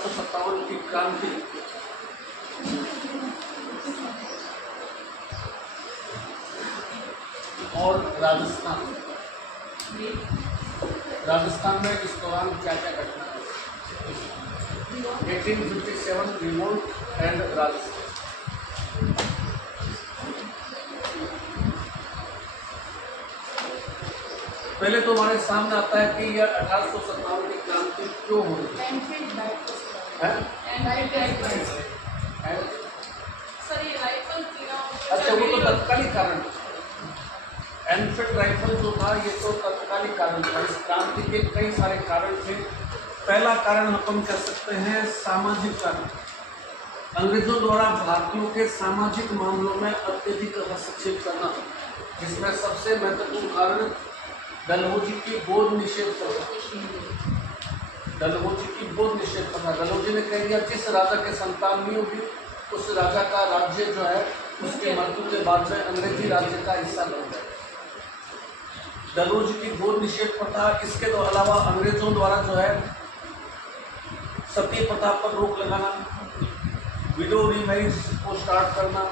1857 की क्रांति और राजस्थान में इस दौरान क्या क्या घटना है? 1857 रिवोल्ट एंड राजस्थान। पहले तो हमारे सामने आता है कि यह 1857 की क्रांति क्यों हो रही है? अच्छा, वो तो तत्कालिक कारण, एनफील्ड राइफल जो था ये तो तत्कालिक कारण था। इस क्रांति के कई सारे कारण थे। पहला कारण हम कह सकते हैं सामाजिक कारण। अंग्रेजों द्वारा भारतीयों के सामाजिक मामलों में अत्यधिक हस्तक्षेप करना, जिसमें सबसे महत्वपूर्ण कारण डलहौजी की गोद निषेध प्रथा। डलहौजी की गोद निषेध प्रथा, डलहौजी ने कह दिया जिस राजा के संतान नहीं होगी उस राजा का राज्य जो है उसके मृत्यु के बाद में अंग्रेजी राज्य का हिस्सा बन जाए। डलहौजी की गोद निषेध प्रथा। इसके अलावा अंग्रेजों द्वारा जो है सती प्रथा पर रोक लगाना, विडो रीमैरिज को स्टार्ट करना,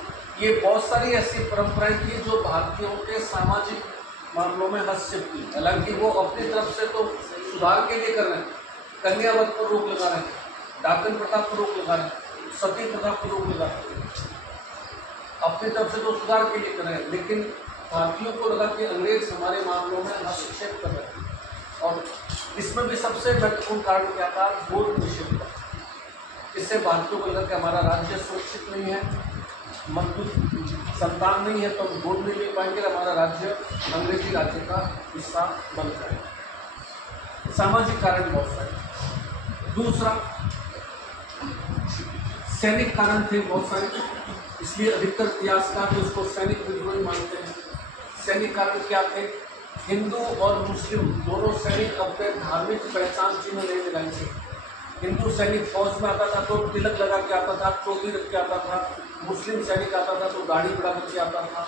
ये बहुत सारी ऐसी परंपराएं थी जो भारतीयों के सामाजिक मामलों में हस्तक्षेप की। हालांकि वो अपनी तरफ से तो सुधार के लिए कर रहे हैं, कन्यावध पर रोक लगा रहे हैं, डाकन प्रथा पर रोक लगा रहे हैं, सती प्रथा पर रोक लगा रहे हैं, अपनी तरफ से तो सुधार के लिए कर रहे हैं, लेकिन भारतीयों को लगा कि अंग्रेज हमारे मामलों में हस्तक्षेप कर रहे हैं। और इसमें भी सबसे महत्वपूर्ण कारण क्या था? गोद निषेध। इससे भारतीयों को लगा कि हमारा राज्य सुरक्षित नहीं है, मजबूत संतान नहीं है तो हम गोद नहीं ले पाएंगे, हमारा राज्य अंग्रेजी राज्य का हिस्सा बन जाएगा। सामाजिक कारण बहुत सारे। दूसरा, सैनिक कारण थे बहुत सारे, इसलिए अधिकतर इतिहासकार जो इसको सैनिक विद्रोही मानते हैं। सैनिक कारण क्या थे? हिंदू और मुस्लिम दोनों सैनिक अपने धार्मिक पहचान चिन्ह नहीं लगाएंगे। हिंदू सैनिक फौज में आता था तो तिलक लगा के आता था, टोपी रख के आता था। मुस्लिम सैनिक आता था तो दाढ़ी बढ़ा करके आता था।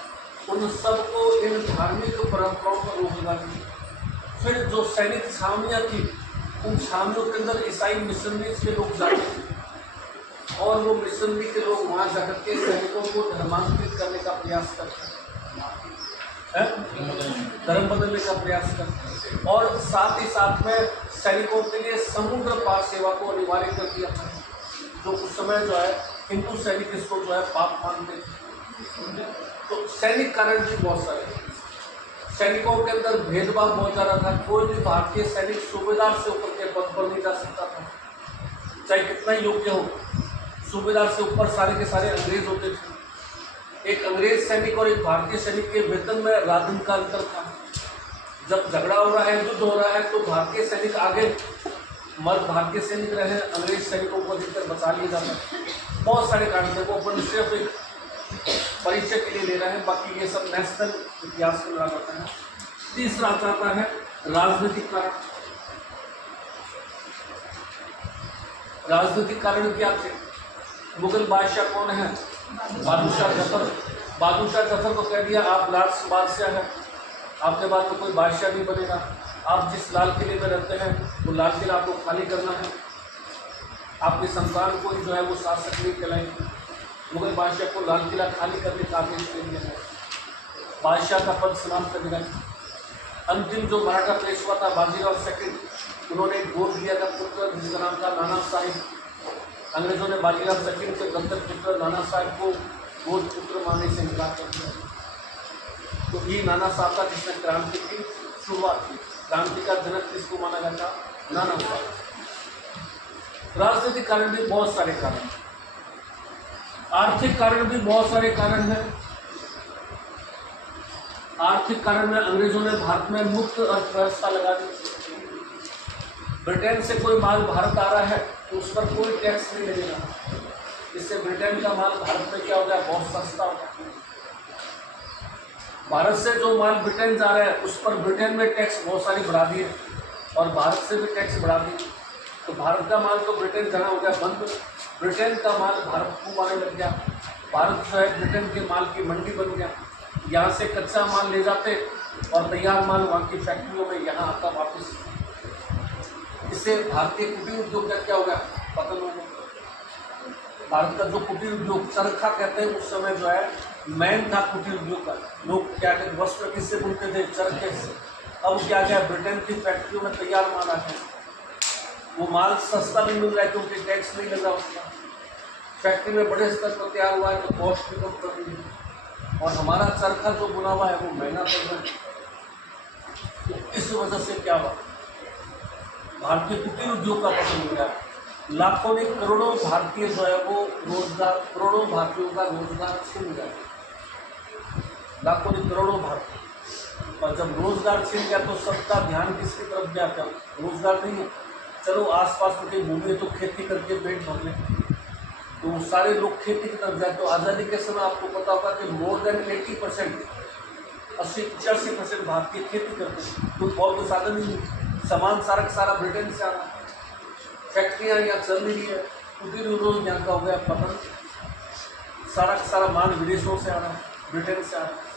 उन सबको इन धार्मिक परंपराओं पर रोक लगा दी। फिर जो सैनिक छावनियाँ थी, उन छावनियों के अंदर ईसाई मिशनरीज के लोग जाते थे और वो मिशनरी के लोग वहाँ जाकर के सैनिकों को धर्मांतरित करने का प्रयास करते हैं, धर्म बदलने का प्रयास करते हैं। और साथ ही साथ में सैनिकों के लिए समुद्र पार सेवा को अनिवार्य कर दिया था, जो उस समय जो है हिंदू सैनिक इसको जो है पाप मानते थे। तो सैनिक कारण भी बहुत सारे। सैनिकों के अंदर भेदभाव बहुत ज़्यादा था। कोई भी भारतीय सैनिक सूबेदार से ऊपर के पद पर नहीं जा सकता था, चाहे कितना योग्य हो। सूबेदार से ऊपर सारे के सारे अंग्रेज होते थे। एक अंग्रेज सैनिक और एक भारतीय सैनिक के वेतन में राधन का अंतर था। जब झगड़ा हो रहा है, युद्ध हो रहा है, तो भारतीय सैनिक आगे, मर्द भारतीय सैनिक रहे, अंग्रेज सैनिकों को अधिकतर बचा लिया जाता है। बहुत सारे कारण थे, वो अपन सिर्फ एक परिचय के लिए ले रहे हैं, बाकी ये सब नेशनल इतिहास में जाता है। तीसरा आता है राजनीतिक कारण। राजनीतिक कारण क्या थे? मुगल बादशाह कौन है? बहादुर जफर। बहादुर जफर को कह दिया आप लाल बादशाह हैं, आपके बाद तो कोई बादशाह नहीं बनेगा। आप जिस लाल किले में रहते हैं वो लाल किला आपको खाली करना है, आपकी संतान को जो है वो शासक नहीं कहलाएंगे। मुगल बादशाह को लाल किला खाली करने का आदेश दे दिया है, बादशाह का पद समाप्त कर दिया। अंतिम जो मराठा पेशवा था बाजीराव सेकंड, उन्होंने एक गोद लिया था पुत्र जिसका नाम था नाना साहिब। अंग्रेजों ने बाजीराव सेकंड के दत्तक पुत्र नाना साहिब को गोद पुत्र मानने से इनकार कर दिया। तो ये नाना साहब था जिसने क्रांति की शुरुआत की। क्रांति का जनक किसको माना जाता? नाना साहब। राजनीतिक कारण भी बहुत सारे कारण, आर्थिक कारण भी बहुत सारे कारण हैं। आर्थिक कारण में अंग्रेजों ने भारत में मुक्त अर्थव्यवस्था लगा दी। ब्रिटेन से कोई माल भारत आ रहा है तो उस पर कोई टैक्स नहीं लगेगा। इससे ब्रिटेन का माल भारत में क्या हो गया? बहुत सस्ता हो गया। भारत से जो माल ब्रिटेन जा रहा है उस पर ब्रिटेन में टैक्स बहुत सारी बढ़ा दी है और भारत से भी टैक्स बढ़ा दी। तो भारत का माल तो ब्रिटेन जाना हो गया बंद, ब्रिटेन का माल भारत को आने लग गया। भारत जो है ब्रिटेन के माल की मंडी बन गया। यहाँ से कच्चा माल ले जाते और तैयार माल वहाँ की फैक्ट्रियों में यहाँ आता वापस। इससे भारतीय कुटीर उद्योग का क्या हो गया? पतन हो गया। भारत का जो कुटीर उद्योग चरखा कहते हैं, उस समय जो है मैन था कुटीर उद्योग का। लोग क्या कहते वस्त्र किससे बुनते थे? चरखे से। अब क्या गया, ब्रिटेन की फैक्ट्रियों में तैयार माल आता है, वो माल सस्ता भी मिल रहा है क्योंकि टैक्स नहीं लगा उसका। फैक्ट्री में बड़े स्तर पर तैयार हुआ है तो कॉस्ट भी कम कर रही है, और हमारा चरखा जो बुना हुआ है वो महंगा पड़ रहा है। तो इस वजह से क्या हुआ, भारतीय कुटीर उद्योग का पतन हो गया। लाखों ने करोड़ों भारतीय जो है वो रोजगार, करोड़ों भारतीयों का रोजगार छिन गया, लाखों ने करोड़ों भारतीय। और जब रोजगार छिन गया तो सबका ध्यान किसकी तरफ गया? क्या रोजगार नहीं है, चलो आसपास में कहीं घूमिए तो खेती करके पेट भर ले, तो वो सारे लोग खेती की तरफ जाए। तो आज़ादी के समय आपको पता होगा कि मोर देन 80%, 80-85% भारतीय खेती करते हैं। तो और कोई साधन ही नहीं, सामान सारा का सारा ब्रिटेन से आ रहा है, फैक्ट्रियाँ यहाँ चल नहीं रही है, कुटीर उद्योग यहाँ का हो गया पतन, सारा का सारा माल विदेशों से आ रहा है, ब्रिटेन से आ रहा है।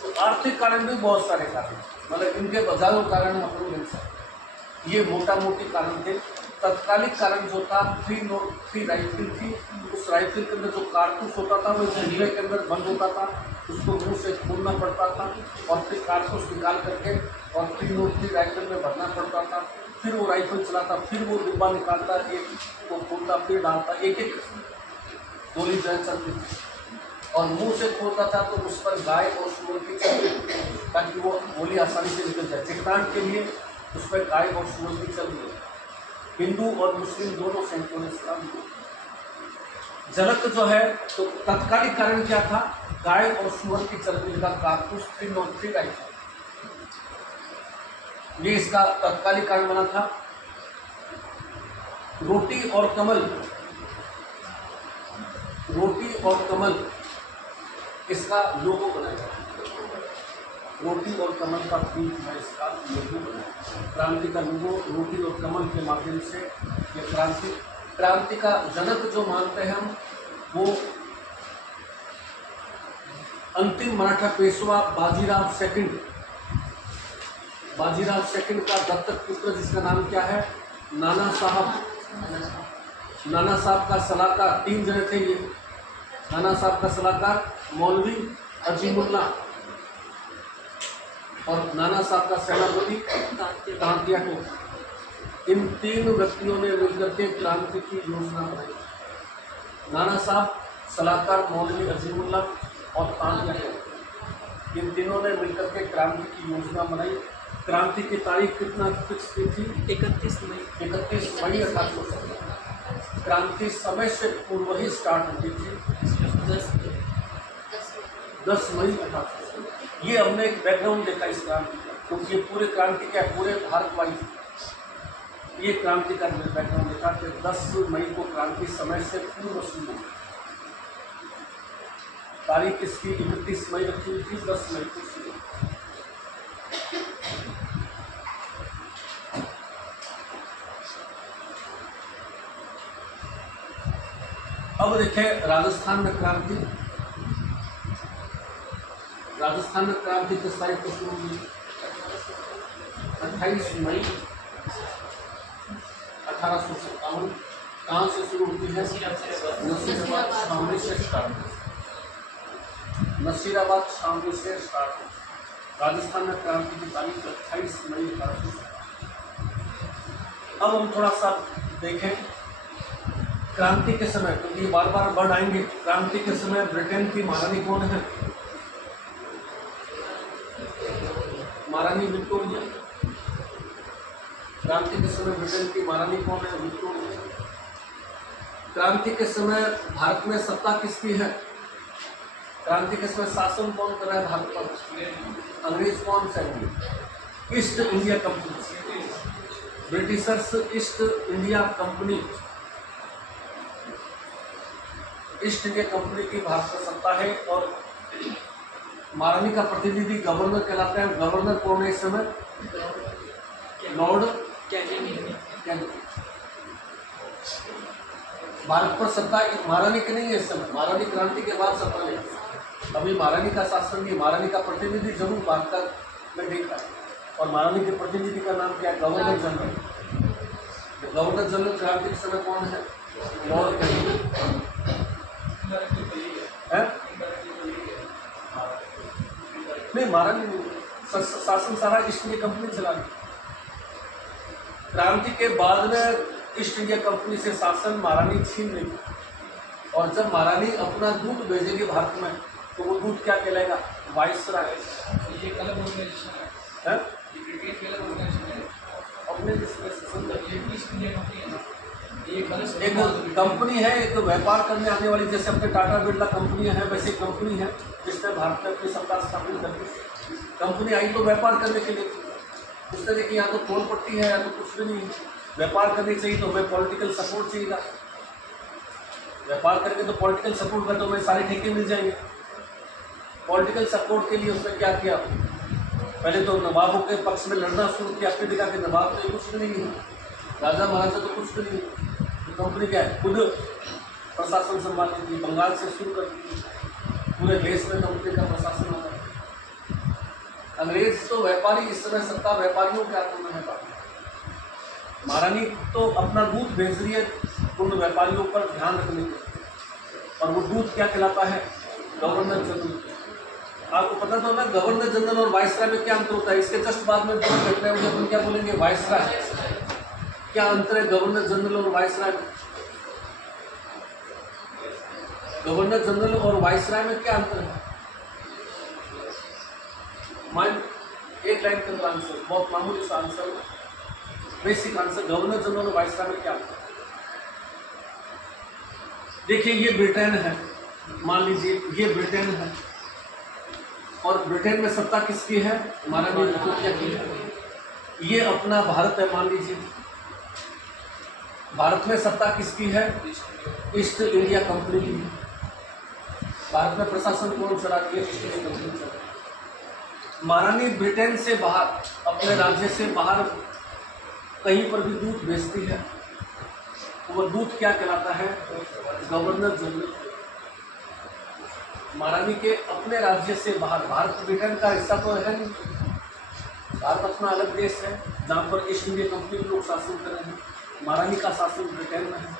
तो आर्थिक कारण भी बहुत सारे कारण, मतलब इनके हजारों कारण हम लोग मिल सकते। ये मोटा मोटी कारण थे। तत्कालिक कारण जो था, थ्री राइफल थी, उस राइफल के अंदर जो कारतूस होता था वो झंडे के अंदर बंद होता था, उसको मुंह से खोलना पड़ता था और फिर कारतूस निकाल करके और थ्री राइफल में भरना पड़ता था। फिर वो राइफल चलाता, फिर वो डिब्बा निकालता, एक को खोलता, फिर डालता, एक एक गोली जो है चलती थी, और मुंह से खोलता था तो उस पर गाय और सूअर की चलती, ताकि वो गोली आसानी से निकल जाए। चिकनाहट के लिए उस पर गाय और सूअर की चल रही है। हिंदू और मुस्लिम दोनों सैनिकों ने इस्लाम लिया। जलक जो है, तो तत्कालिक कारण क्या था? गाय और सूअर की चर्बी का कारतूस 303 राइफल, ये इसका तत्कालिक कारण बना था। रोटी और कमल, रोटी और कमल इसका लोगो बनाया, रोटी और कमल का फूल है इसका लोगो बनाया। क्रांति का लोगो रोटी और कमल के माध्यम से ये क्रांति का जनक जो मानते हैं हम, वो अंतिम मराठा पेशवा बाजीराव सेकंड, बाजीराव सेकंड का दत्तक पुत्र जिसका नाम क्या है? नाना साहब। नाना साहब का सलाहकार 3 जने थे ये। नाना साहब का सलाहकार मौलवी अजीमुल्ला और नाना साहब का सेनापति तांतिया टोपी। इन 3 व्यक्तियों ने मिलकर के क्रांति की योजना बनाई। नाना साहब, सलाहकार मौलवी अजीमुल्ला और तांतिया टोपी, इन तीनों ने मिलकर के क्रांति की योजना बनाई। क्रांति की तारीख कितना फिक्स की थी? 31 मई 1817। क्रांति समय से पूर्व ही स्टार्ट होती थी, 10 मई 1817। ये हमने एक बैकग्राउंड देखा इस क्रांति का, क्योंकि ये पूरे क्रांति का पूरे भारत वाइज ये क्रांति का बैकग्राउंड देखा कि 10 मई को क्रांति समय से पूर्व शुरू हुई। तारीख इसकी 31 मई रखी हुई थी, 10 मई को शुरू। अब देखें राजस्थान में क्रांति, राजस्थान में क्रांति किस तारीख को शुरू हुई? 28 मई 1857। कहाँ से शुरू होती है? नसीराबाद शामली से स्टार्ट, नसीराबाद शामली से स्टार्ट। राजस्थान में क्रांति की तारीख 28 मई 1857। अब हम थोड़ा सा देखें क्रांति के समय, क्योंकि तो बार बार वर्ड आएंगे। क्रांति के समय ब्रिटेन की महारानी कौन है? महारानी विक्टोरिया। क्रांति के समय ब्रिटेन की महारानी कौन है? विक्टोरिया। क्रांति के समय भारत में सत्ता किसकी है? क्रांति के समय शासन कौन कर रहा है भारत पर? अंग्रेज कौन सा? East India company, Britishers east India company, east India company की भारत में सत्ता है। और महारानी का प्रतिनिधि गवर्नर कहलाता है। गवर्नर कौन है इस समय? Lord Canning. भारत पर सत्ता महारानी की नहीं है इस समय, महारानी क्रांति के बाद सत्ता है। अभी महारानी का शासन नहीं, महारानी का प्रतिनिधि जरूर भारत में देखा है। और महारानी के प्रतिनिधि का नाम क्या है? Governor general. गवर्नर जनरल क्रांति के समय कौन है? लॉर्ड कैनिंग है? नहीं, महारानी नहीं, शासन सारा ईस्ट इंडिया कंपनी चला रही। क्रांति के बाद में ईस्ट इंडिया कंपनी से शासन महारानी छीन लेगी, और जब महारानी अपना दूत भेजेगी भारत में, तो वो दूत क्या कहलाएगा? वाइसराय। ये अलग ऑर्गेनाइजेशन है ये ब्रिटेन की अलग ऑर्गेनाइजेशन है। अपने ये ईस्ट इंडिया कंपनी है ना, ये अलग एक कंपनी है, एक व्यापार करने आने वाली, जैसे अपने टाटा बिरला कंपनियां हैं, वैसे कंपनी है जिसने भारत में अपनी सत्ता स्थापित कर दी। कंपनी आई तो व्यापार करने के लिए, उस तरह की यहाँ तो टोल पट्टी है या तो कुछ भी नहीं है। व्यापार करनी चाहिए तो हमें पॉलिटिकल सपोर्ट चाहिए। व्यापार करेंगे तो पॉलिटिकल सपोर्ट का तो हमें सारे ठेके मिल जाएंगे। पॉलिटिकल सपोर्ट के लिए उसने क्या किया? पहले तो नवाबों के पक्ष में लड़ना शुरू किया, फिर देखा कि नवाब तो कुछ भी नहीं है, राजा महाराजा तो कुछ भी नहीं है। तो कंपनी क्या है, खुद प्रशासन संभाल लेती है, बंगाल से शुरू करती है, पूरे देश में कंपनी का प्रशासन होता है। अंग्रेज तो व्यापारी, इस समय सत्ता व्यापारियों के हाथों में है। महारानी तो अपना दूत भेज रही है उन व्यापारियों पर ध्यान रखने के, और वो दूत क्या कहलाता है? Governor general. आपको पता तो ना गवर्नर जनरल और वाइसराय में क्या अंतर होता है? इसके जस्ट बाद में जो घटना होगी अपन क्या बोलेंगे? वाइसराय। क्या अंतर है गवर्नर जनरल और वाइसराय में? गवर्नर जनरल और वाइसराय में क्या अंतर है? माइंड एक लाइन के अंदर आंसर, बहुत मामूली सा answer, basic answer. Governor general और वाइसराय में क्या अंतर? देखिए, ये ब्रिटेन है, मान लीजिए ये ब्रिटेन है, और ब्रिटेन में सत्ता किसकी है? महारानी विक्टोरिया की है। ये अपना भारत है, मान लीजिए भारत में सत्ता किसकी है? ईस्ट इंडिया कंपनी की है। भारत में प्रशासन कौन चला रही है? ईस्ट इंडिया कंपनी चला रही है। महारानी ब्रिटेन से बाहर, अपने राज्य से बाहर कहीं पर भी दूत भेजती है, वो दूत क्या कहलाता है? Governor general. महारानी के अपने राज्य से बाहर, भारत ब्रिटेन का हिस्सा तो है नहीं, भारत अपना अलग देश है जहाँ पर ईस्ट इंडिया कंपनी के लोग शासन कर रहे हैं। महारानी का शासन ब्रिटेन में है।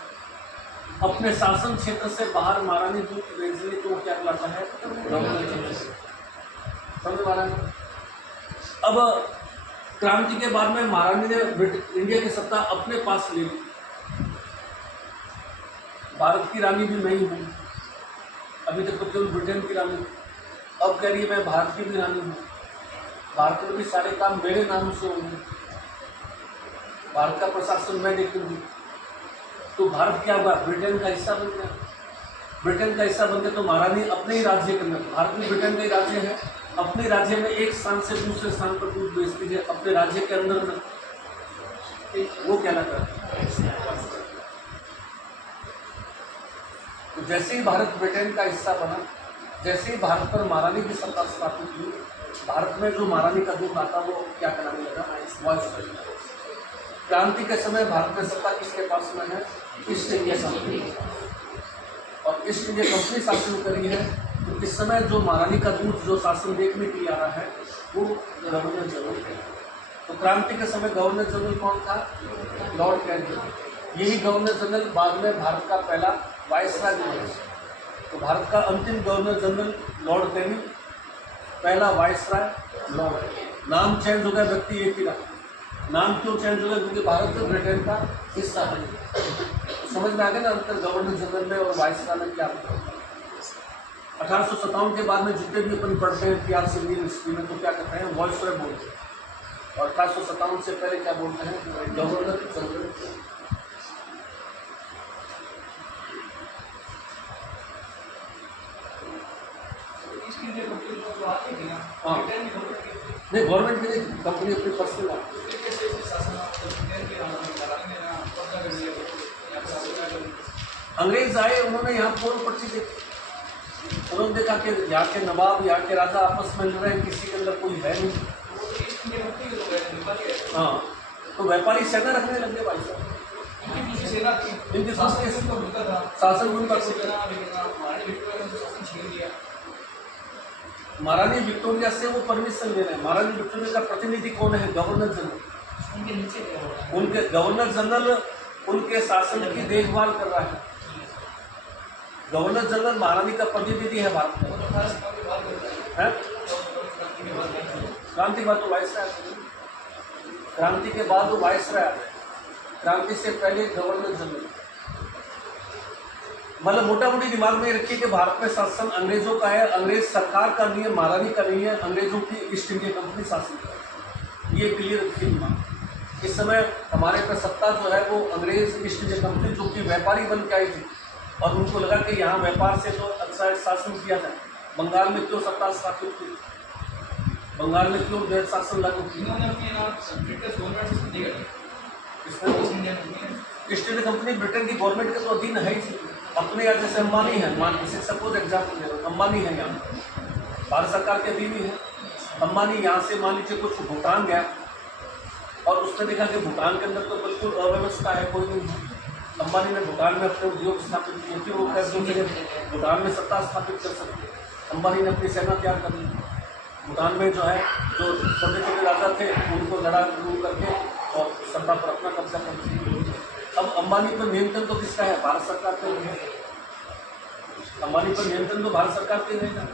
अपने शासन क्षेत्र से बाहर महारानी दूत भेज रही तो क्या कहलाता है? Governor general. समझ महारानी? अब क्रांति के बाद में महारानी ने इंडिया की सत्ता अपने पास ले ली। भारत की रानी भी मैं ही हूँ, अभी तक तो केवल ब्रिटेन की रानी, अब कह रही है मैं भारत की भी रानी हूँ। भारत में भी सारे काम मेरे नाम से होंगे, भारत का प्रशासन मैं देखूंगी। तो भारत क्या हुआ? ब्रिटेन का हिस्सा बन गया। ब्रिटेन का हिस्सा बन गया तो महारानी अपने ही राज्य के अंदर, भारत भी ब्रिटेन का ही राज्य है, अपने राज्य में एक स्थान से दूसरे स्थान पर दूध बेचती है अपने राज्य के अंदर में, वो कहलाता है। तो जैसे ही भारत ब्रिटेन का हिस्सा बना, जैसे ही भारत पर महारानी की सत्ता स्थापित हुई, भारत में जो महारानी का दूत आता वो क्या कहलाने लगा? वाइसराय। क्रांति के समय भारत में सत्ता किसके पास में है? East India company. और ईस्ट इंडिया कंपनी शासन कर रही है, तो इस समय जो महारानी का दूत जो शासन देखने के लिए आ रहा है वो गवर्नर जनरल है। तो क्रांति के समय गवर्नर जनरल कौन था? Lord Canning. यही गवर्नर जनरल बाद में भारत का पहला वाइसराय बना। तो भारत का अंतिम गवर्नर जनरल लॉर्ड कैनिंग, पहला वाइसराय लॉर्ड। नाम चेंज हो गया, व्यक्ति एक ही रहा। नाम क्यों चेंज हो गया? क्योंकि भारत जो ब्रिटेन का हिस्सा है। तो समझ में आ गया ना अंतर गवर्नर जनरल में और वाइसराय में क्या अंतर होता है? 1857 के बाद में जितने भी अपन पढ़ते हैं इतिहास इंडियन हिस्ट्री में, तो क्या कहते हैं? वाइसराय बोलते हैं। और 1857 से पहले क्या बोलते हैं? Governor general. हाँ, नहीं गवर्नमेंट की नहीं, कंपनी अपनी पर्सनल है। अंग्रेज आए, उन्होंने यहाँ पोल पट्टी देखी, उन्होंने देखा कि यहाँ के नवाब, यहाँ के राजा आपस में लड़ रहे हैं, किसी के अंदर कोई है नहीं। हाँ, तो व्यापारी सेना रखने लगे भाई साहब, इनकी शासन उनका। महारानी विक्टोरिया से वो परमिशन ले रहे हैं। महारानी विक्टोरिया का प्रतिनिधि कौन है? Governor general. उनके गवर्नर जनरल उनके शासन की देखभाल कर रहा है। गवर्नर जनरल महारानी का प्रतिनिधि है भारत में, है? क्रांति के बाद तो वायसराय, क्रांति के बाद वो वायसराय, क्रांति से पहले गवर्नर जनरल। मतलब मोटा मोटी दिमाग में रखिए कि भारत में शासन अंग्रेजों का है, अंग्रेज सरकार का नहीं है, महारानी का नहीं है, अंग्रेजों की ईस्ट इंडिया कंपनी शासन का है। ये क्लियर रखिए दिमाग। इस समय हमारे पे सत्ता जो है वो अंग्रेज ईस्ट इंडिया कंपनी जो कि व्यापारी बन के आई थी और उनको लगा कि यहाँ व्यापार से तो अच्छा शासन किया जाए। बंगाल में क्यों सत्ता स्थापित की, बंगाल में क्यों देश शासन लागू किया? ईस्ट इंडिया कंपनी ब्रिटेन की गवर्नमेंट के तो अधीन है ही। अपने यहाँ जैसे अंबानी है, मान लीजिए सपोज एग्जाम्पल दे रहा हूँ, अंबानी है यहाँ भारत सरकार के अधीन ही है। अंबानी यहाँ से मान लीजिए कुछ भूटान गया और उसने देखा कि भूटान के अंदर तो बिल्कुल अव्यवस्था है, कोई नहीं। अंबानी ने भूटान में अपने उद्योग स्थापित किए, फिर वो भूटान में सत्ता स्थापित कर सकते। अंबानी ने अपनी सेना तैयार कर ली, भूटान में जो है जो छोटे छोटे राजा थे उनको लड़ा करके और सत्ता पर अपना कब्जा कर लिया। अब अंबानी पर नियंत्रण तो किसका है? भारत सरकार का है। अंबानी पर नियंत्रण तो भारत सरकार के रहेगा।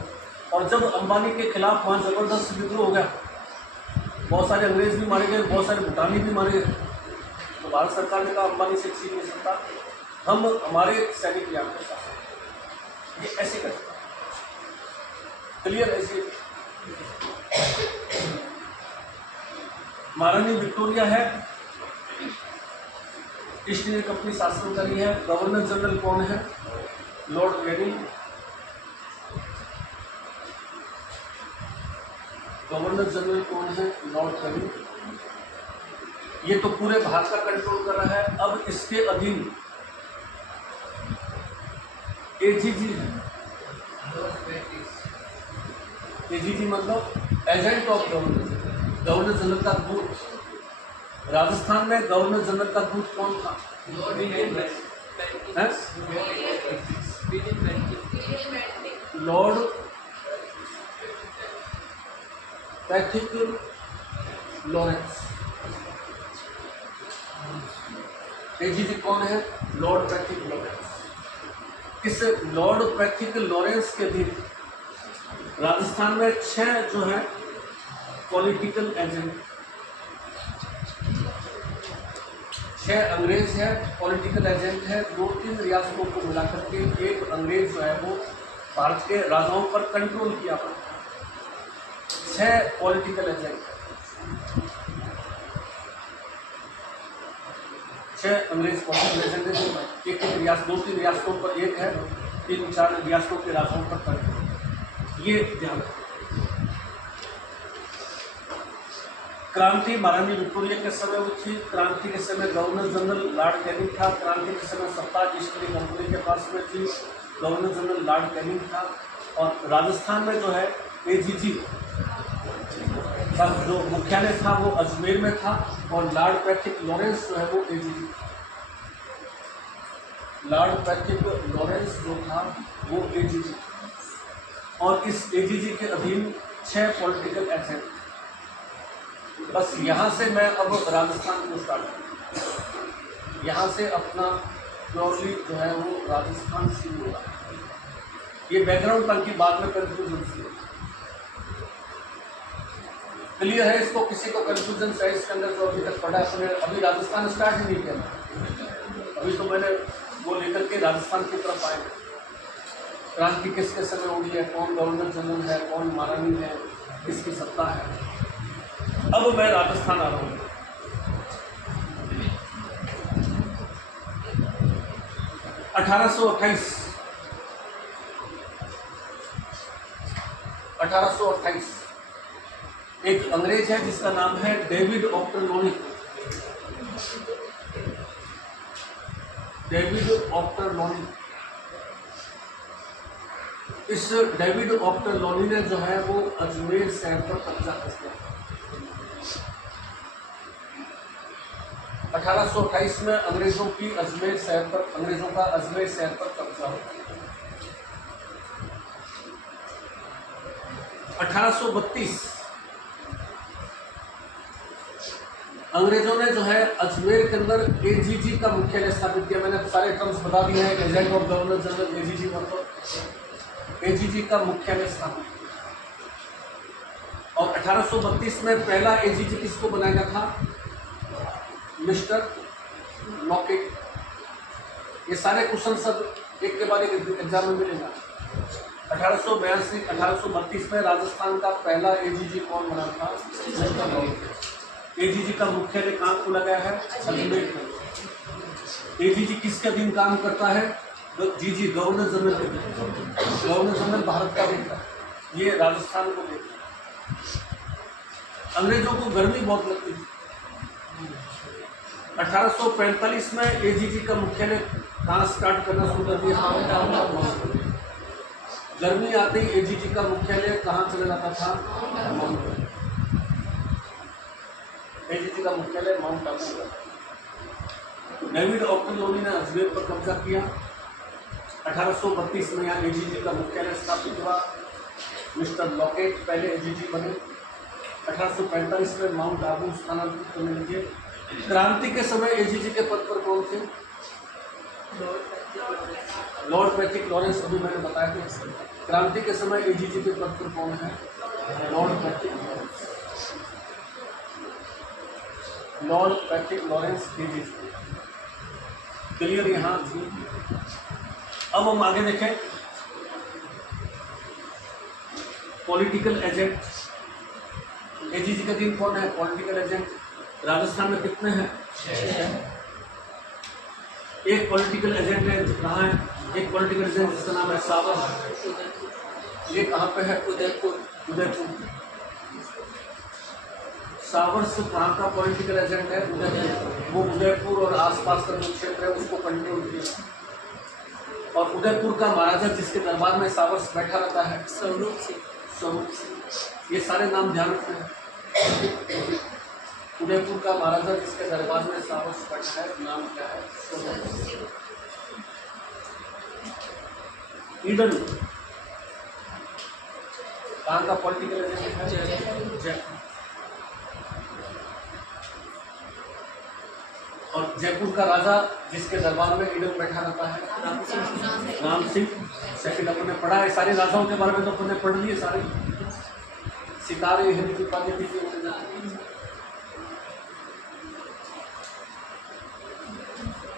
और जब अंबानी के खिलाफ वहाँ जबरदस्त विद्रोह हो गया, बहुत सारे अंग्रेज भी मारे गए, बहुत सारे भूटानी भी मारे गए, तो भारत सरकार ने कहा अंबानी से छीन नहीं सकता, हम हमारे सैनिक यहाँ के साथ ये ऐसे करते हैं। क्लियर? ऐसे महारानी विक्टोरिया है, ईस्ट इंडिया कंपनी शासन करी है। गवर्नर जनरल कौन है? Lord Canning. गवर्नर जनरल कौन है? Lord Canning. ये तो पूरे भारत का कंट्रोल कर रहा है। अब इसके अधीन एजीजी है। एजीजी मतलब agent of governor, governor general का दूत। राजस्थान में गवर्नर जनरल का दूत कौन था? Lord Patrick Lawrence. एजीजी कौन है? Lord Patrick Lawrence. इस लॉर्ड पैट्रिक लॉरेंस के दिन राजस्थान में 6 जो है पॉलिटिकल एजेंट, 6 अंग्रेज है, पॉलिटिकल एजेंट है। 2-3 रियासतों को मिलाकर के एक अंग्रेज जो है वो भारत के राजाओं पर कंट्रोल किया। 6 पॉलिटिकल एजेंट, 6 अंग्रेज पॉलिटिकल एजेंट है। एक रियासत, 2-3 रियासतों पर एक है, 3-4 रियासतों के राजाओं पर कंट्रोल। ये ध्यान रखिए। क्रांति महारानी विक्टोरिया के समय हुई थी। क्रांति के समय गवर्नर जनरल लॉर्ड कैनिंग था। क्रांति के समय सत्ता ईस्ट इंडिया कंपनी के पास में थी, गवर्नर जनरल लॉर्ड कैनिंग था। और राजस्थान में जो है एजीजी का जो मुख्यालय था वो अजमेर में था और लॉर्ड पैट्रिक लॉरेंस जो है वो एजीजी, लॉर्ड पैट्रिक लॉरेंस जो था वो एजीजी। और इस एजीजी के अधीन 6 पॉलिटिकल एजेंट। बस यहाँ से मैं अब राजस्थान को स्टार्ट करूँ, यहाँ से अपना प्योरली जो है वो राजस्थान शुरू होगा। ये बैकग्राउंड ताकि बाद में कंफ्यूजन से क्लियर है। इसको किसी को कंफ्यूजन है इसके अंदर जो अभी तक पढ़ा है, अभी राजस्थान स्टार्ट ही नहीं किया। अभी तो मैंने वो लेकर के राजस्थान की तरफ आए। क्रांति किसके समय हुई है, कौन गवर्नर जनरल है, कौन महारानी है, किसकी सत्ता है। अब मैं राजस्थान आ रहा हूँ। अठारह एक अंग्रेज है जिसका नाम है डेविड ऑक्टरलोनी। David Ochterlony. इस डेविड ऑक्टरलोनी ने जो है वो अजमेर शहर पर कब्जा कर लिया। 1828 में अंग्रेजों का अजमेर शहर पर कब्जा हो गया। 1832 अंग्रेजों ने जो है अजमेर के अंदर एजीजी का मुख्यालय स्थापित किया। मैंने सारे टर्म्स बता दिए हैं। Agent of governor general AGG, मतलब एजीजी का मुख्यालय स्थापित किया। और 1832 में पहला एजीजी किसको बनाया गया था? Mister locket. ये सारे क्वेश्चन सब एक के बाद एक एग्जाम में मिलेगा। 1832 में राजस्थान का पहला एजीजी कौन बना था? Mister locket. एजीजी का मुख्यालय कहाँ खोला गया है? अजमेर में। एजीजी किसके अधीन काम करता है? जीजी, governor general. Governor general Bharat का देखता है, ये राजस्थान को देखता है। अंग्रेजों को गर्मी बहुत लगती थी। 1845 में एजीजी का मुख्यालय कहाँ स्टार्ट करना शुरू कर दिया? गर्मी आते ही एजीजी का मुख्यालय कहाँ चला जाता था? एजीजी का मुख्यालय माउंट आबू। डेविड ऑक्टरलोनी ने अजमेर पर कब्जा किया। 1832 में यहाँ एजीजी का मुख्यालय स्थापित हुआ। मिस्टर लॉकेट पहले एजीजी बने। 1845 में माउंट आबू स्थानांतरित करने लगे। क्रांति के समय एजीजी के पद पर कौन थे? लॉर्ड पैट्रिक लॉरेंस, अभी मैंने बताया था। क्रांति के समय एजीजी के पद पर कौन है? Lord Patrick Lawrence. Lord Patrick Lawrence AGG. Clear यहाँ थी। अब हम आगे देखें। Political agent. एजीजी का दिन कौन है? Political agent. राजस्थान में कितने हैं? 6। एक पॉलिटिकल एजेंट है, कहाँ है? एक पॉलिटिकल एजेंट जिसका नाम है सावर। ये कहाँ पे है? उदयपुर। उदयपुर। सावर्स कहाँ का पॉलिटिकल एजेंट है? उदयपुर। वो उदयपुर और आसपास का जो क्षेत्र है उसको कंट्रोल किया। और उदयपुर का महाराजा जिसके दरबार में सावर्स बैठा रहता है? स्वरूप सिंह। स्वरूप सिंह। ये सारे नाम ध्यान रखना है। उदयपुर का महाराजा जिसके दरबार में सावर्स बैठा है, नाम क्या है? स्वरूप सिंह। ईडन कहाँ का पॉलिटिकल एजेंट है? जयपुर। और जयपुर का राजा जिसके दरबार में ईडन बैठा रहता है? राम सिंह सेकंड। अपन ने पढ़ा है, सारे राजाओं के बारे में तो अपन ने पढ़ लिए सारे। सितारे हिंद की पाते पीछे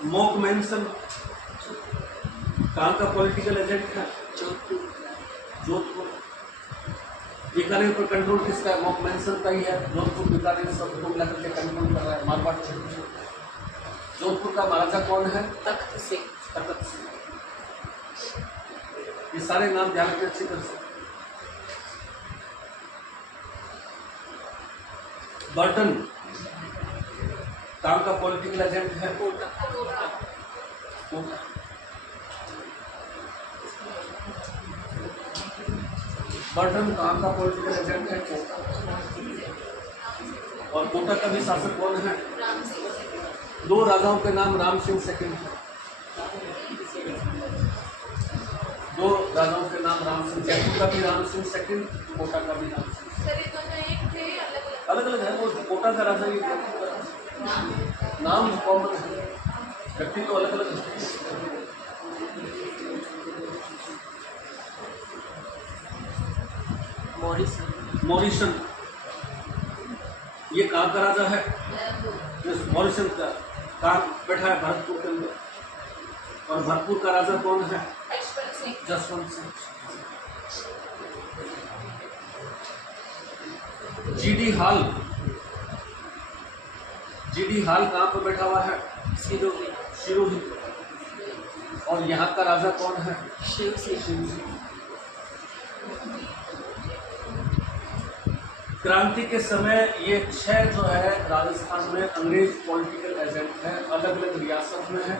मॉक मैनसन कहाँ का पॉलिटिकल एजेंट है? जोधपुर। जोधपुर। बीकानेर पर कंट्रोल किसका है? मॉक मैनसन का ही है। जोधपुर बीकानेर सब को मिलाकर के कंट्रोल कर रहा है, मारवाड़ क्षेत्र। जोधपुर का महाराजा कौन है? तख्त सिंह। तख्त सिंह। ये सारे नाम ध्यान रखने अच्छी तरह से। बर्टन कहाँ का पॉलिटिकल एजेंट है? कोटा। बर्टन कहाँ का पॉलिटिकल एजेंट है? कोटा। और कोटा का भी शासक कौन है? दो राजाओं के नाम राम सिंह सेकंड है। दो राजाओं के नाम राम सिंह। जयपुर का भी राम सिंह सेकंड, कोटा का भी राम सिंह। अलग अलग है। वो कोटा का राजा ही नाम कॉमन है, व्यक्ति तो अलग अलग है। मॉरिसन ये कहाँ का राजा है? मॉरिसन का कहाँ बैठा है? भरतपुर के अंदर। और भरतपुर का राजा कौन है? जसवंत सिंह। जीडी हाल। जीडी हाल कहाँ पर बैठा हुआ है? सिरोही। सिरोही। और यहाँ का राजा कौन है? शिव सिंह। क्रांति के समय ये 6 जो है राजस्थान में अंग्रेज पॉलिटिकल एजेंट हैं, अलग अलग रियासत में है।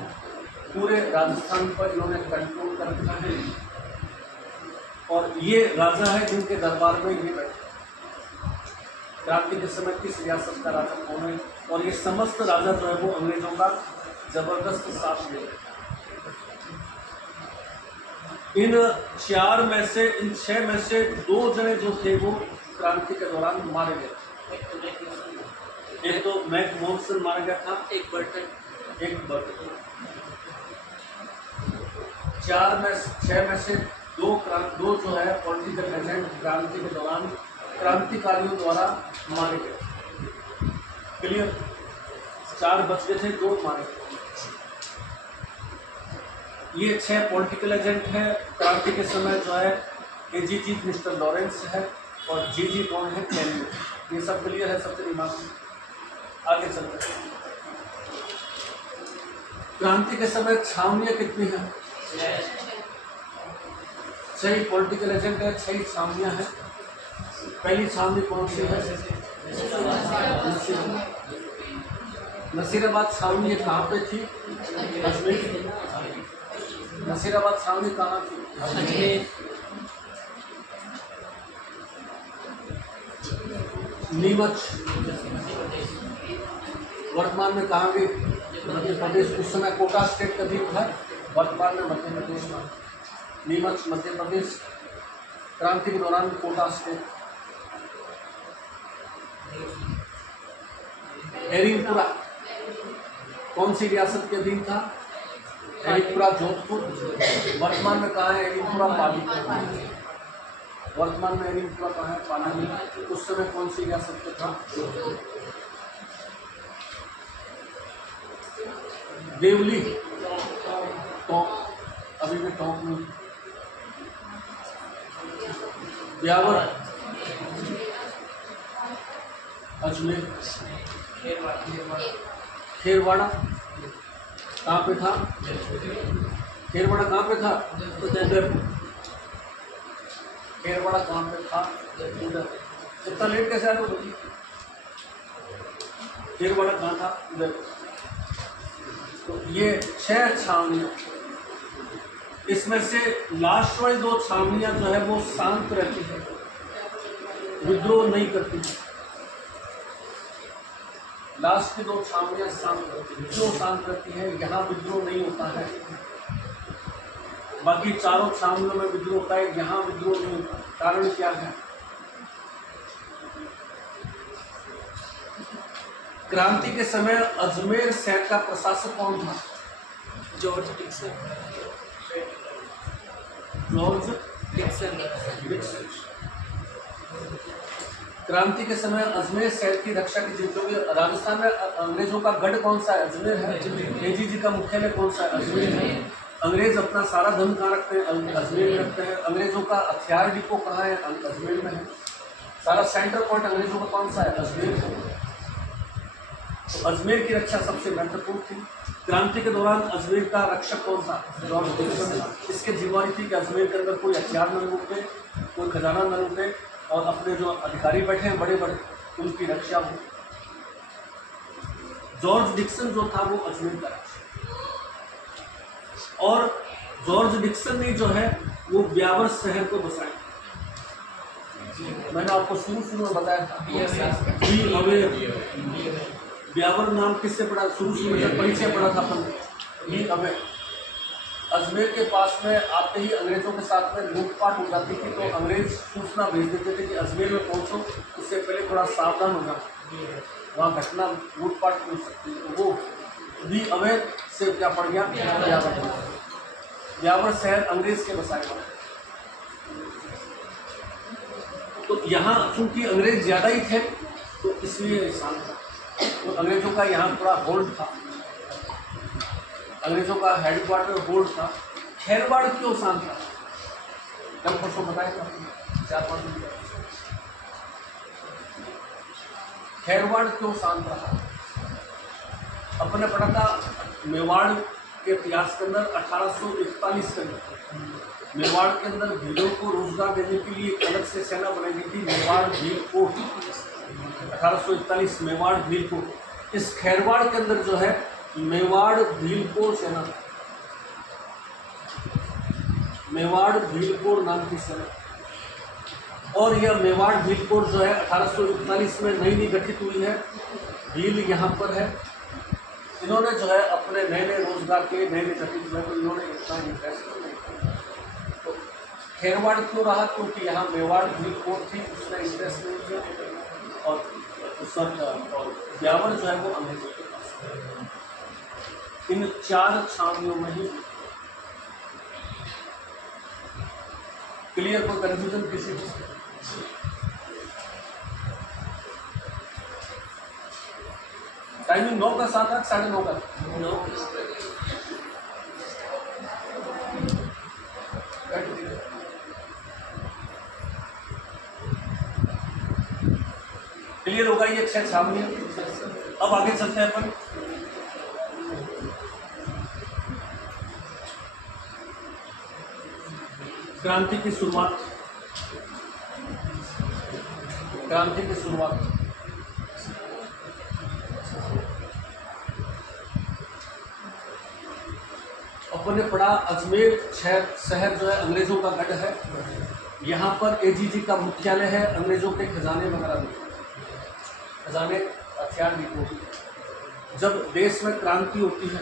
पूरे राजस्थान पर इन्होंने कंट्रोल कर रखा है। और ये राजा है जिनके दरबार में ये बैठे। क्रांति के समय किस रियासत का राजा कौन है? और ये समस्त राजा जो है वो अंग्रेजों का जबरदस्त साथ दे रहे। इन 4 में से, इन 6 में से 2 जने जो थे वो क्रांति के दौरान मारे गए। एक तो मैक मॉन्सन मारा गया था, एक बर्टन। एक बर्टन। 6 में से दो जो है पॉलिटिकल एजेंट क्रांति के दौरान क्रांतिकारियों द्वारा मारे गए। क्लियर? 4 बच गए थे, 2 मारे गए। ये 6 पॉलिटिकल एजेंट हैं क्रांति के समय जो है। एजीजी मिस्टर लॉरेंस है और जीजी कौन है? कैनिंग। ये सब क्लियर है सबसे दिमाग में? आगे चलते हैं। क्रांति के समय छावनियाँ कितनी हैं? 6 पॉलिटिकल एजेंट है, 6 छावनियाँ हैं। पहली छावनी कौन सी है? नसीराबाद छावनी कहाँ पे थी? अजमेर। नसीराबाद छावनी कहाँ थी? अजमेर। नीमच वर्तमान में कहाँ गई? मध्य प्रदेश। उस समय कोटा स्टेट का भी था, वर्तमान में मध्य प्रदेश में। नीमच मध्य प्रदेश, क्रांति के दौरान कोटा स्टेट। एरिनपुरा कौन सी रियासत के अधीन था? एरिनपुरा जोधपुर। वर्तमान में कहाँ है एरिनपुरा? पाली। वर्तमान में एरिनपुरा कहाँ है? पाली। उस समय कौन सी रियासत के था? देवली टोंक, अभी भी टोंक में। ब्यावर अजमेर। खेरवाड़ा कहाँ पे था? खेरवाड़ा कहाँ पे था? उदयपुर। खेरवाड़ा कहाँ पे था? उदयपुर। इतना लेट कैसे आया? खेरवाड़ा कहाँ था? उदयपुर। तो ये 6 छावनियाँ। इसमें से लास्ट वाली 2 छावनियाँ जो है वो शांत रहती है, विद्रोह नहीं करती। लास्ट की 2 छावनियाँ शांत रहती है। क्यों शांत रहती है? यहाँ विद्रोह नहीं होता है। बाकी चारों छावनियों में विद्रोह होता है, यहाँ विद्रोह नहीं होता। कारण क्या है? क्रांति के समय अजमेर शहर का प्रशासक कौन था? George Dixon. George Dixon. क्रांति के समय अजमेर शहर की रक्षा की थी, क्योंकि राजस्थान में अंग्रेजों का गढ़ कौन सा है? अजमेर है। एजीजी का मुख्यालय कौन सा है? अजमेर है। अंग्रेज अपना सारा धन कहाँ रखते हैं? अजमेर में रखते हैं। अंग्रेजों का हथियार डिपो कहाँ है? अजमेर में है। सारा सेंटर पॉइंट अंग्रेजों का कौन सा है? अजमेर है। तो अजमेर की रक्षा सबसे महत्वपूर्ण थी। क्रांति के दौरान अजमेर का रक्षक कौन था? George Dixon. इसके जिम्मेदारी थी कि अजमेर के अंदर कोई हथियार न लूटे, कोई खजाना न लूटे, और अपने जो अधिकारी बैठे हैं बड़े बड़े, उनकी रक्षा हो। जॉर्ज डिक्सन जो था वो अजमेर का रक्षक, और जॉर्ज डिक्सन ने जो है वो ब्यावर शहर को बसाया। मैंने आपको शुरू में बताया था, बी अवेयर। ब्यावर नाम किससे पढ़ा? शुरू में जब परिचय पढ़ा था अपन, बी अवेयर। अजमेर के पास में आते ही अंग्रेजों के साथ में लूटपाट हो जाती थी, तो अंग्रेज सूचना भेज देते थे कि अजमेर में पहुंचो, उससे पहले थोड़ा सावधान हो जाओ, वहाँ घटना लूटपाट हो सकती है। तो वो बी अवेयर से क्या पड़ गया? ब्यावर। ब्यावर शहर अंग्रेज के बसाए हुए। तो यहाँ चूंकि अंग्रेज ज़्यादा ही थे तो इसलिए शांत था। तो अंग्रेजों का यहाँ थोड़ा होल्ड था, अंग्रेजों का हेडक्वार्टर होल्ड था। खेरवाड़ क्यों शांत था? कल परसों बताया था, 4-5 दिन पहले। खेरवाड़ क्यों शांत रहा? अपने पढ़ा था मेवाड़ के इतिहास के अंदर 1841 के अंदर मेवाड़ के अंदर भीलों को रोजगार देने के लिए अलग से सेना बनाई गई थी, मेवाड़ भील कोट। 1841 मेवाड़ भील कोट। इस खेरवाड़ के अंदर जो है मेवाड़ भीलपुर सेना, मेवाड़ भीलपुर नाम की सेना। और यह मेवाड़ भीलपुर जो है 1841 में नई गठित हुई है। भील यहाँ पर है। इन्होंने जो है अपने नए नए रोजगार के नए गठित हुए, तो इन्होंने इतना इंटरेस्ट नहीं किया। तो खेरवाड़ क्यों रहा? क्योंकि यहाँ मेवाड़ भीलपुर थी, उसने इंटरेस्ट नहीं किया। और और ब्यावर जो है वो अंग्रेजों के पास है। इन 4 छावनियों में ही क्लियर, कोई कंफ्यूजन किसी को? टाइमिंग 9 का 7 का 9:30 का 9। क्लियर होगा ये 6 छावनियां। अब आगे चलते हैं अपन। क्रांति की शुरुआत। क्रांति की शुरुआत अपन ने पढ़ा, अजमेर शहर जो है अंग्रेजों का गढ़ है। यहाँ पर एजीजी का मुख्यालय है। अंग्रेजों के खजाने वगैरह भी, खजाने हथियार भी होती। जब देश में क्रांति होती है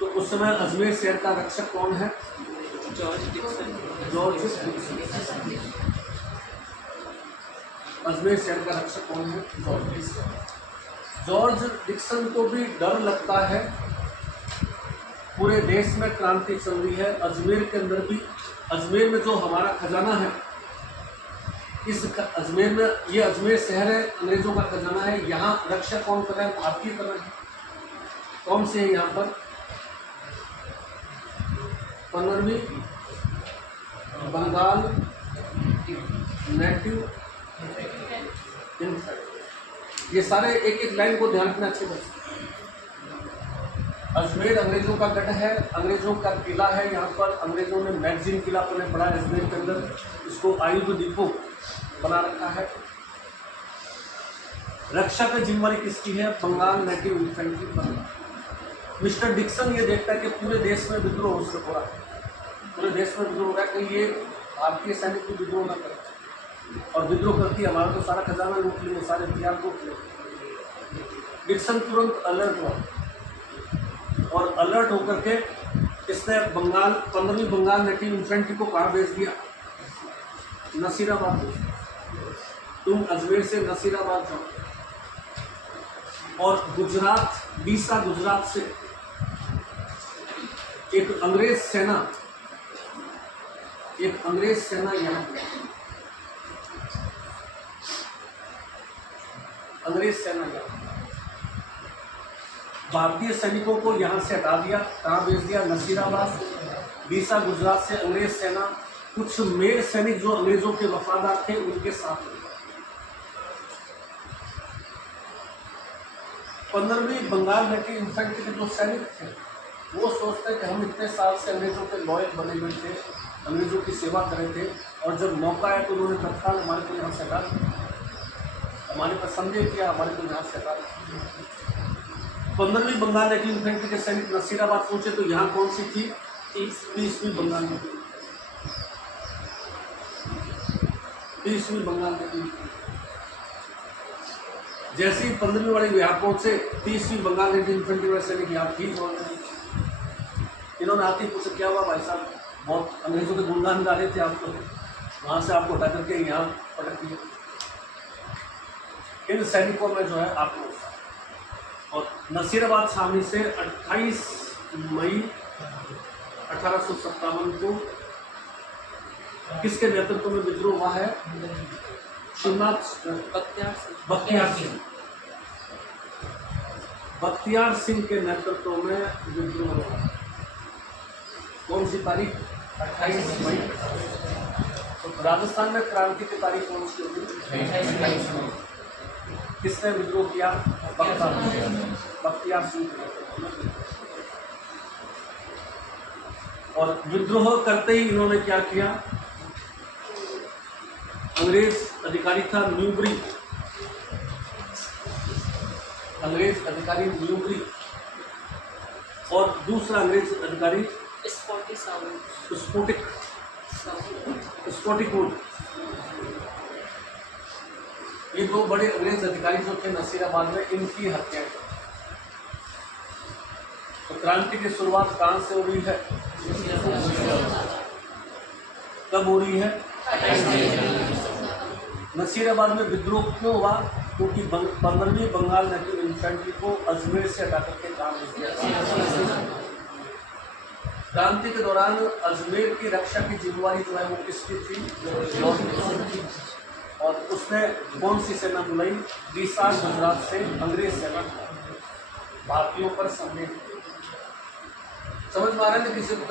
तो उस समय अजमेर शहर का रक्षक कौन है? George Dixon. अजमेर शहर का रक्षक कौन है? George Dixon. जॉर्ज डिक्सन को भी डर लगता है, पूरे देश में क्रांति चल रही है, अजमेर के अंदर भी। अजमेर में जो हमारा खजाना है, इस अजमेर में, ये अजमेर शहर है, अंग्रेजों का खजाना है। यहाँ रक्षक कौन कर रहा है? भारतीय कर रहे हैं। कौन से है यहाँ पर? 15वीं बंगाल नेटिव इन्फेंट्री। ये सारे एक एक लाइन को ध्यान रखना अच्छे से। अजमेर अंग्रेजों का गढ़ है, अंग्रेजों का किला है। यहाँ पर अंग्रेजों ने मैगजीन किला अपने पढ़ा है अजमेर के अंदर, इसको आयुध डिपो बना रखा है। रक्षा की जिम्मेदारी किसकी है? बंगाल नेटिव इन्फेंट्री पर। मिस्टर डिक्सन ये देखता है कि पूरे देश में विद्रोह हो रहा है, पूरे देश में विद्रोह हो रहा है, कि ये भारतीय सैनिक भी विद्रोह न करे, और विद्रोह करके हमारा तो सारा खजाना लूट लेंगे, सारे हथियार लूट लेंगे। डिक्सन तुरंत अलर्ट हुआ और अलर्ट होकर के इसने 15वीं बंगाल नेटिव इन्फेंट्री को कहाँ भेज दिया? नसीराबाद। तुम अजमेर से नसीराबाद जाओ। और गुजरात, डीसा गुजरात से एक अंग्रेज सेना यहाँ, अंग्रेज सेना यहाँ भारतीय सैनिकों को यहाँ से हटा दिया। कहाँ भेज दिया? नसीराबाद। डीसा गुजरात से अंग्रेज सेना, कुछ मेर सैनिक जो अंग्रेजों के वफादार थे उनके साथ। 15वीं बंगाल नेटिव इन्फेंट्री के जो सैनिक थे वो सोचते हैं कि हम इतने साल से अंग्रेजों के लॉयल बने हुए थे, अंग्रेजों की सेवा कर रहे थे, और जब मौका आया तो उन्होंने तत्काल हमारे को यहाँ से हटा दिया, हमारे पर संदेह किया, हमारे को यहाँ से हटा दिया। 15वीं बंगाल नेटिव इन्फेंट्री के सैनिक नसीराबाद पहुंचे तो यहाँ कौन सी थी? 30वीं बंगाल नेटिव, 30वीं बंगाल नेटिव। जैसे ही 15वीं वाले यहाँ पहुंचे, 30वीं बंगाल नेटिव इन्फेंट्री वाले सैनिक यहाँ ठीक हो गए। इन्होंने आते ही पूछा, क्या हुआ भाई साहब, बहुत अंग्रेजों के गुणगान गा रहे थे आपको, वहाँ से आपको हटा करके यहाँ पटक दिया। इन सैनिकों में जो है आपको, और नसीराबाद छावनी से 28 मई 1857 को किसके नेतृत्व में विद्रोह हुआ है? शिवनाथ बख्तियार सिंह के नेतृत्व में विद्रोह हुआ। कौन सी तारीख? 28 मई। तो राजस्थान में क्रांति की तारीख कौन सी होगी? 28 मई। किसने विद्रोह किया? बख्तियार सिंह। और विद्रोह करते ही इन्होंने क्या किया? अंग्रेज अधिकारी था न्यूबरी, अंग्रेज अधिकारी न्यूबरी, और दूसरा अंग्रेज अधिकारी स्पोटिकवुड। ये दो बड़े अंग्रेज अधिकारी जो थे नसीराबाद में, इनकी हत्या की। तो क्रांति की शुरुआत कहाँ से हो रही है? कब हो रही है? नसीराबाद में विद्रोह क्यों हुआ? क्योंकि 15वीं बंगाल नेटिव इन्फेंट्री को अजमेर से हटा करके काम किया। क्रांति के दौरान अजमेर की रक्षा की जिम्मेवारी जो है वो किसकी थी? और उसने कौन सी सेना बुलाई? रिसार गुजरात से अंग्रेज सेना भारतीयों पर संदेह। समझ में आ रहा है ना? किसी को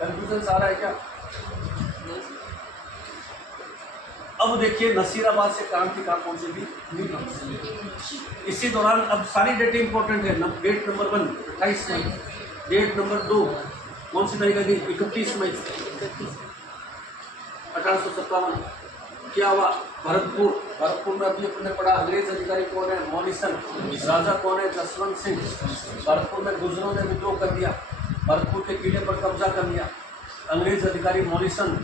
कंफ्यूजन आ रहा है क्या? अब देखिए नसीराबाद से क्रांति कहाँ पहुंचेगी? इसी दौरान अब सारी डेट इंपॉर्टेंट है। डेट नंबर 1 28 मई, डेट नंबर 2 कौन सी तारीख की? 31 मई 1857। क्या हुआ? भरतपुर में अभी अपने पढ़ा अंग्रेज अधिकारी कौन है? मॉरिसन। राजा कौन है? जसवंत सिंह। भरतपुर में गुर्जरों ने विद्रोह कर दिया, भरतपुर के किले पर कब्जा कर लिया। अंग्रेज अधिकारी मॉरिसन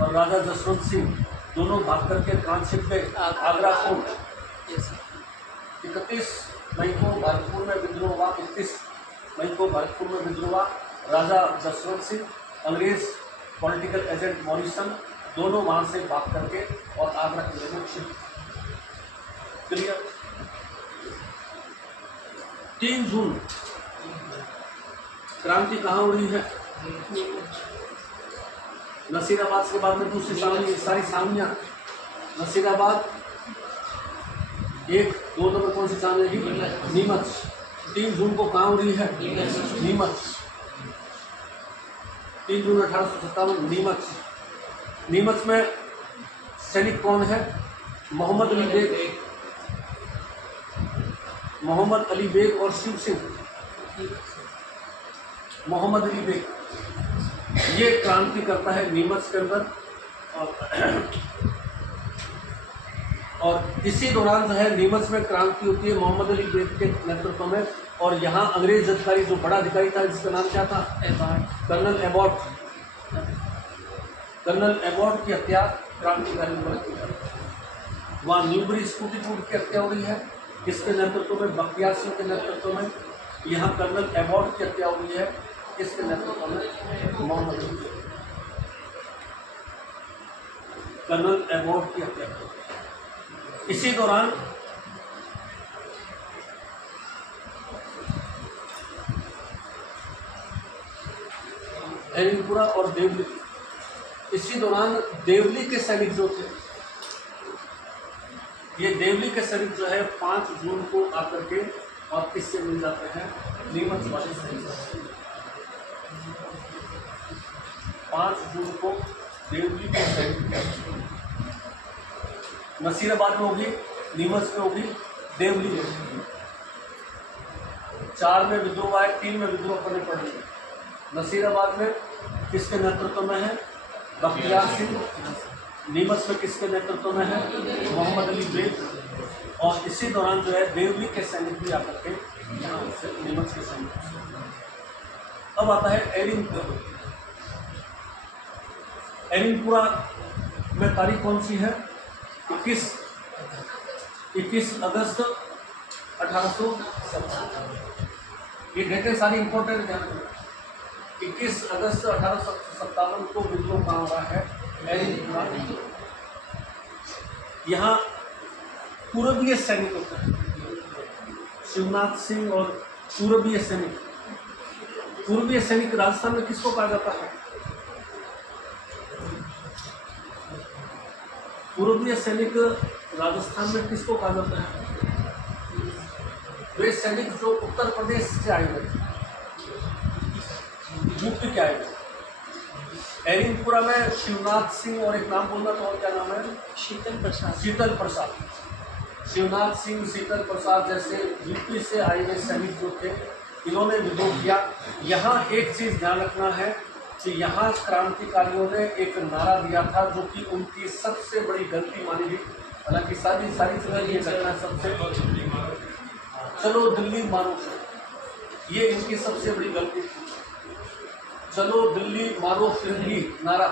और राजा जसवंत सिंह दोनों भाग करके कहाँ छिप गए? आगरा फोर्ट। 31 मई को भरतपुर में विद्रोह हुआ। 31 मई को भरतपुर में विद्रोह हुआ। राजा जसवंत सिंह, अंग्रेज पॉलिटिकल एजेंट मॉरिसन दोनों वहां से भाग करके और आगरा किले में छिप। क्लियर? 3 जून क्रांति कहाँ हुई है? नसीराबाद के बाद में दूसरी सामनी, सारी सामनियां नसीराबाद 1, 2 नंबर कौन सी सामने की? नीमच। 3 जून को कहाँ हो रही है? नीमच। 3 जून 1857 नीमच। नीमच में सैनिक कौन है? मोहम्मद अली बेग, मोहम्मद अली बेग और शिव सिंह। मोहम्मद अली बेग ये क्रांति करता है नीमच के अंदर। और इसी दौरान जो है नीमच में क्रांति होती है मोहम्मद अली बेग के नेतृत्व में। और यहाँ अंग्रेज अधिकारी जो बड़ा अधिकारी था जिसका नाम क्या था? Colonel Abbott. कर्नल एबॉट की हत्या क्रांतिकारी द्वारा की जाती है। वहाँ न्यूबरी स्कूटीपुर की हत्या हो रही है, किसके नेतृत्व में? बख्तियार सिंह के नेतृत्व में। यहाँ कर्नल एबॉट की हत्या हो रही है, किसके नेतृत्व में? मोहम्मद अली। कर्नल एबॉट की हत्या। इसी दौरान एरिनपुरा और देवली, इसी दौरान देवली के सैनिक जो थे, ये देवली के सैनिक जो है 5 जून को आकर के और किससे मिल जाते हैं? नीमच वाले सैनिक। 5 जून को देवली के सैनिक नसीराबाद में होगी, नीमच में होगी, देवली में। 4 में विद्रोह आए, 3 में विद्रोह करने पड़ेंगे। नसीराबाद में किसके नेतृत्व में है? बख्तियार सिंह। नीमच में किसके नेतृत्व में है? मोहम्मद अली बेग। और इसी दौरान जो है देवली के सैनिक भी आकर के नीमच के सैनिक। अब आता है एरिनपुरा। एरिनपुरा में तारीख कौन सी है? 21 अगस्त 1857। ये डेटें सारी इंपॉर्टेंट ध्यान रखना। 21 अगस्त 1857 को विद्रोह कहाँ हुआ है? एरिनपुरा। यहाँ पूर्वीय सैनिक होते हैं, शिवनाथ सिंह और पूर्वीय सैनिक। पूर्वीय सैनिक राजस्थान में किसको कहा जाता है? पूर्वीय सैनिक राजस्थान में किसको कहा जाता है? वे सैनिक जो उत्तर प्रदेश से आए हुए, यूपी के आए हुए। एरिनपुरा में शिवनाथ सिंह और एक नाम बोलना तो और क्या नाम है? शीतल प्रसाद। शीतल प्रसाद। शिवनाथ सिंह, शीतल प्रसाद जैसे यूपी से आए हुए सैनिक जो थे, इन्होंने विद्रोह किया। यहाँ एक चीज़ ध्यान रखना है कि यहाँ क्रांतिकारियों ने एक नारा दिया था जो कि उनकी सबसे बड़ी गलती मानी गई। हालांकि सारी चीज़ें ये घटना सबसे चलो दिल्ली मारो, ये इनकी सबसे बड़ी गलती थी। चलो दिल्ली मारो फिरंगी नारा,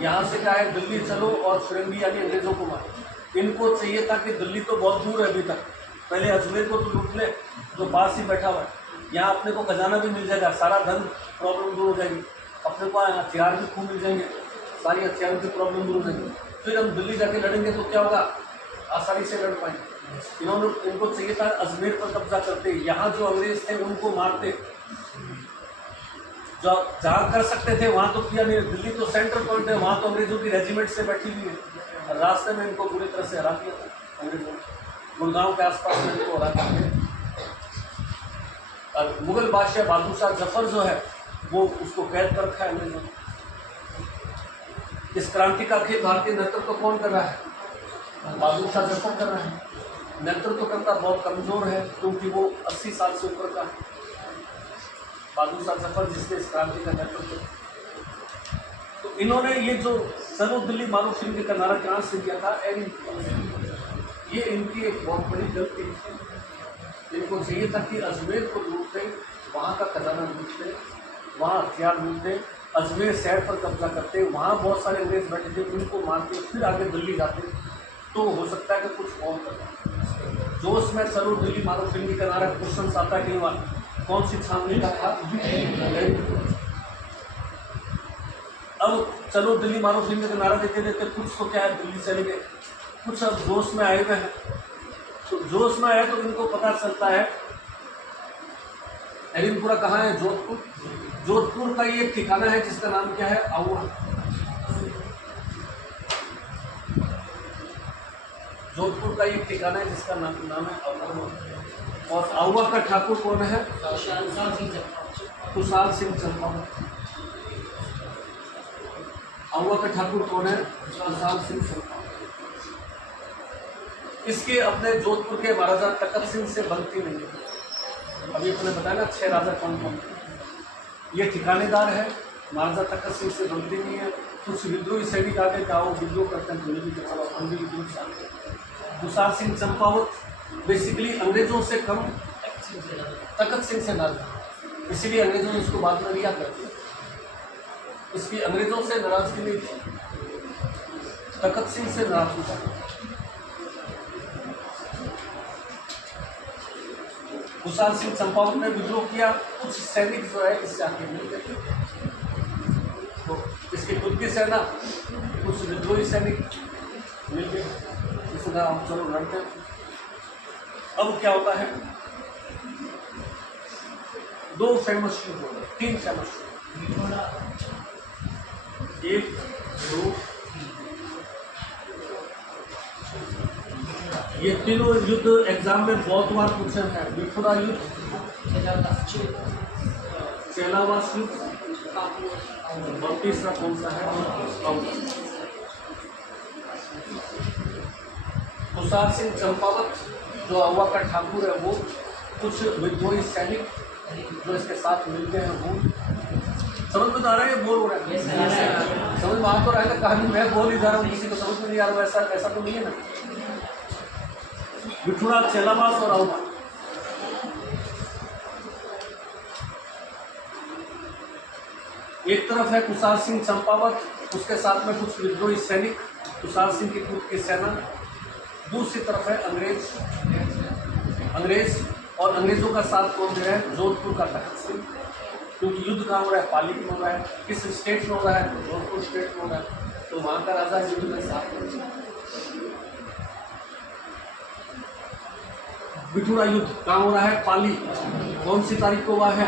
यहाँ से क्या है? दिल्ली चलो और फिरंगी यानी अंग्रेजों को मारो। इनको चाहिए था कि दिल्ली तो बहुत दूर है अभी तक, पहले अजमेर को तो लूट ले जो पास ही बैठा हुआ है। यहाँ अपने को खजाना भी मिल जाएगा, सारा धन प्रॉब्लम दूर हो जाएगी, अपने को हथियार भी खूब मिल जाएंगे, सारी हथियारों की प्रॉब्लम दूर हो जाएगी। फिर हम दिल्ली जाके लड़ेंगे तो क्या होगा? आसानी से लड़ पाए। इनको चाहिए था अजमेर पर कब्जा करते, यहाँ जो अंग्रेज थे उनको मारते, जो जहाँ कर सकते थे वहाँ तो किया नहीं। दिल्ली तो सेंटर पॉइंट है, वहाँ तो अंग्रेजों की रेजिमेंट से बैठी हुई है। रास्ते में इनको पूरी तरह से हरा दिया था अंग्रेजों ने, गुड़गांव के आसपास में इनको हरा दिया। और मुगल बादशाह बहादुर शाह जफर जो है वो उसको कैद कर रखा है अंग्रेजों ने। इस क्रांति का अखिल भारतीय नेतृत्व कौन कर रहा है? बहादुर शाह जफर कर रहा है। नेतृत्व करता बहुत कमजोर है क्योंकि वो 80 साल से ऊपर का है। बहादुर शाह जफर जिसने इस क्रांति का नेतृत्व, तो इन्होंने ये जो चलो दिल्ली मारो फिल्म का नारा कहाँ से किया था? ये इनकी एक बहुत बड़ी गलती थी। इनको चाहिए था कि अजमेर को लूटते, वहाँ का खजाना लूटते, वहाँ हथियार लूटते, अजमेर शहर पर कब्जा करते, वहाँ बहुत सारे अंग्रेज बैठे थे उनको मारते, फिर आगे दिल्ली जाते, तो हो सकता है कि कुछ और करना। जोश में चलो दिल्ली मारो फिल्म का नारा क्वेश्चन आता है कई बार, कौन सी छाननी का था? अब चलो दिल्ली मारो फिल्म का नारा देते देते कुछ तो क्या है दिल्ली चले गए, कुछ अब जोश में आए हुए हैं। तो जोश में आए तो इनको पता चलता है एलिनपुरा कहाँ है? जोधपुर। जोधपुर का ये ठिकाना है जिसका नाम क्या है? आउवा। जोधपुर का ये ठिकाना है जिसका नाम है आउवा। और आउवा का ठाकुर कौन है? खुशहाल सिंह चंपावत। आउवा का ठाकुर कौन है? खुशहाल सिंह चंपावत। इसके अपने जोधपुर के महाराजा तकत सिंह से बनती नहीं है। अभी अपने बताया ना 6 राजा कौन कौन, ये ठिकानेदार है, महाराजा तकत सिंह से बनती नहीं है। कुछ विद्रोही सैनिक आगे जाओ विद्रोह करते हैं, भी चलो हम भी विद्रोह चाहते हैं। खुशहाल सिंह चंपावत बेसिकली अंग्रेजों से कम, तकत सिंह से नाराज, इसीलिए अंग्रेजों ने इसको बाद में लिया कर दिया। इसकी अंग्रेजों से नाराजगी नहीं थी, तकत सिंह से नाराज था। खुशहाल सिंह चंपावत ने विद्रोह किया, कुछ सैनिक जो है इससे आगे मिल गए, तो इसकी खुद की सेना, कुछ विद्रोही सैनिक मिल गए, इससे हम चलो लड़ते हैं। अब क्या होता है? 2 फेमस शूट हो गए, 3 फेमस शूट, 1 2 ये तीनों युद्ध एग्जाम में बहुत बार पूछे हैं। बिठूरा युद्ध, चेलावास युद्ध, और तीसरा कौन सा है? खुशहाल सिंह चंपावत जो आउवा का ठाकुर है वो, कुछ विद्रोही सैनिक जो इसके साथ मिलते हैं वो, समझ में आ रहा है? बोल हो रहा है? समझ में आ तो रहा है कहानी, मैं बोल ही जा रहा हूँ, किसी को समझ में नहीं आ रहा। ऐसा तो नहीं है ना? बिठूरा, चेलावास और आउवा, एक तरफ है खुशहाल सिंह चंपावत, उसके साथ में कुछ विद्रोही सैनिक, खुशहाल सिंह की खुद की सेना। दूसरी तरफ है अंग्रेज, और अंग्रेजों का साथ कौन दे रहा है? जोधपुर का तखत सिंह। क्योंकि युद्ध कहाँ हो रहा है? पाली में हो रहा है। किस स्टेट में हो रहा है? जोधपुर स्टेट में हो रहा है, तो वहाँ का राजा युद्ध में साथ। बिठूरा युद्ध कहाँ हो रहा है? पाली। कौन सी तारीख को हुआ है?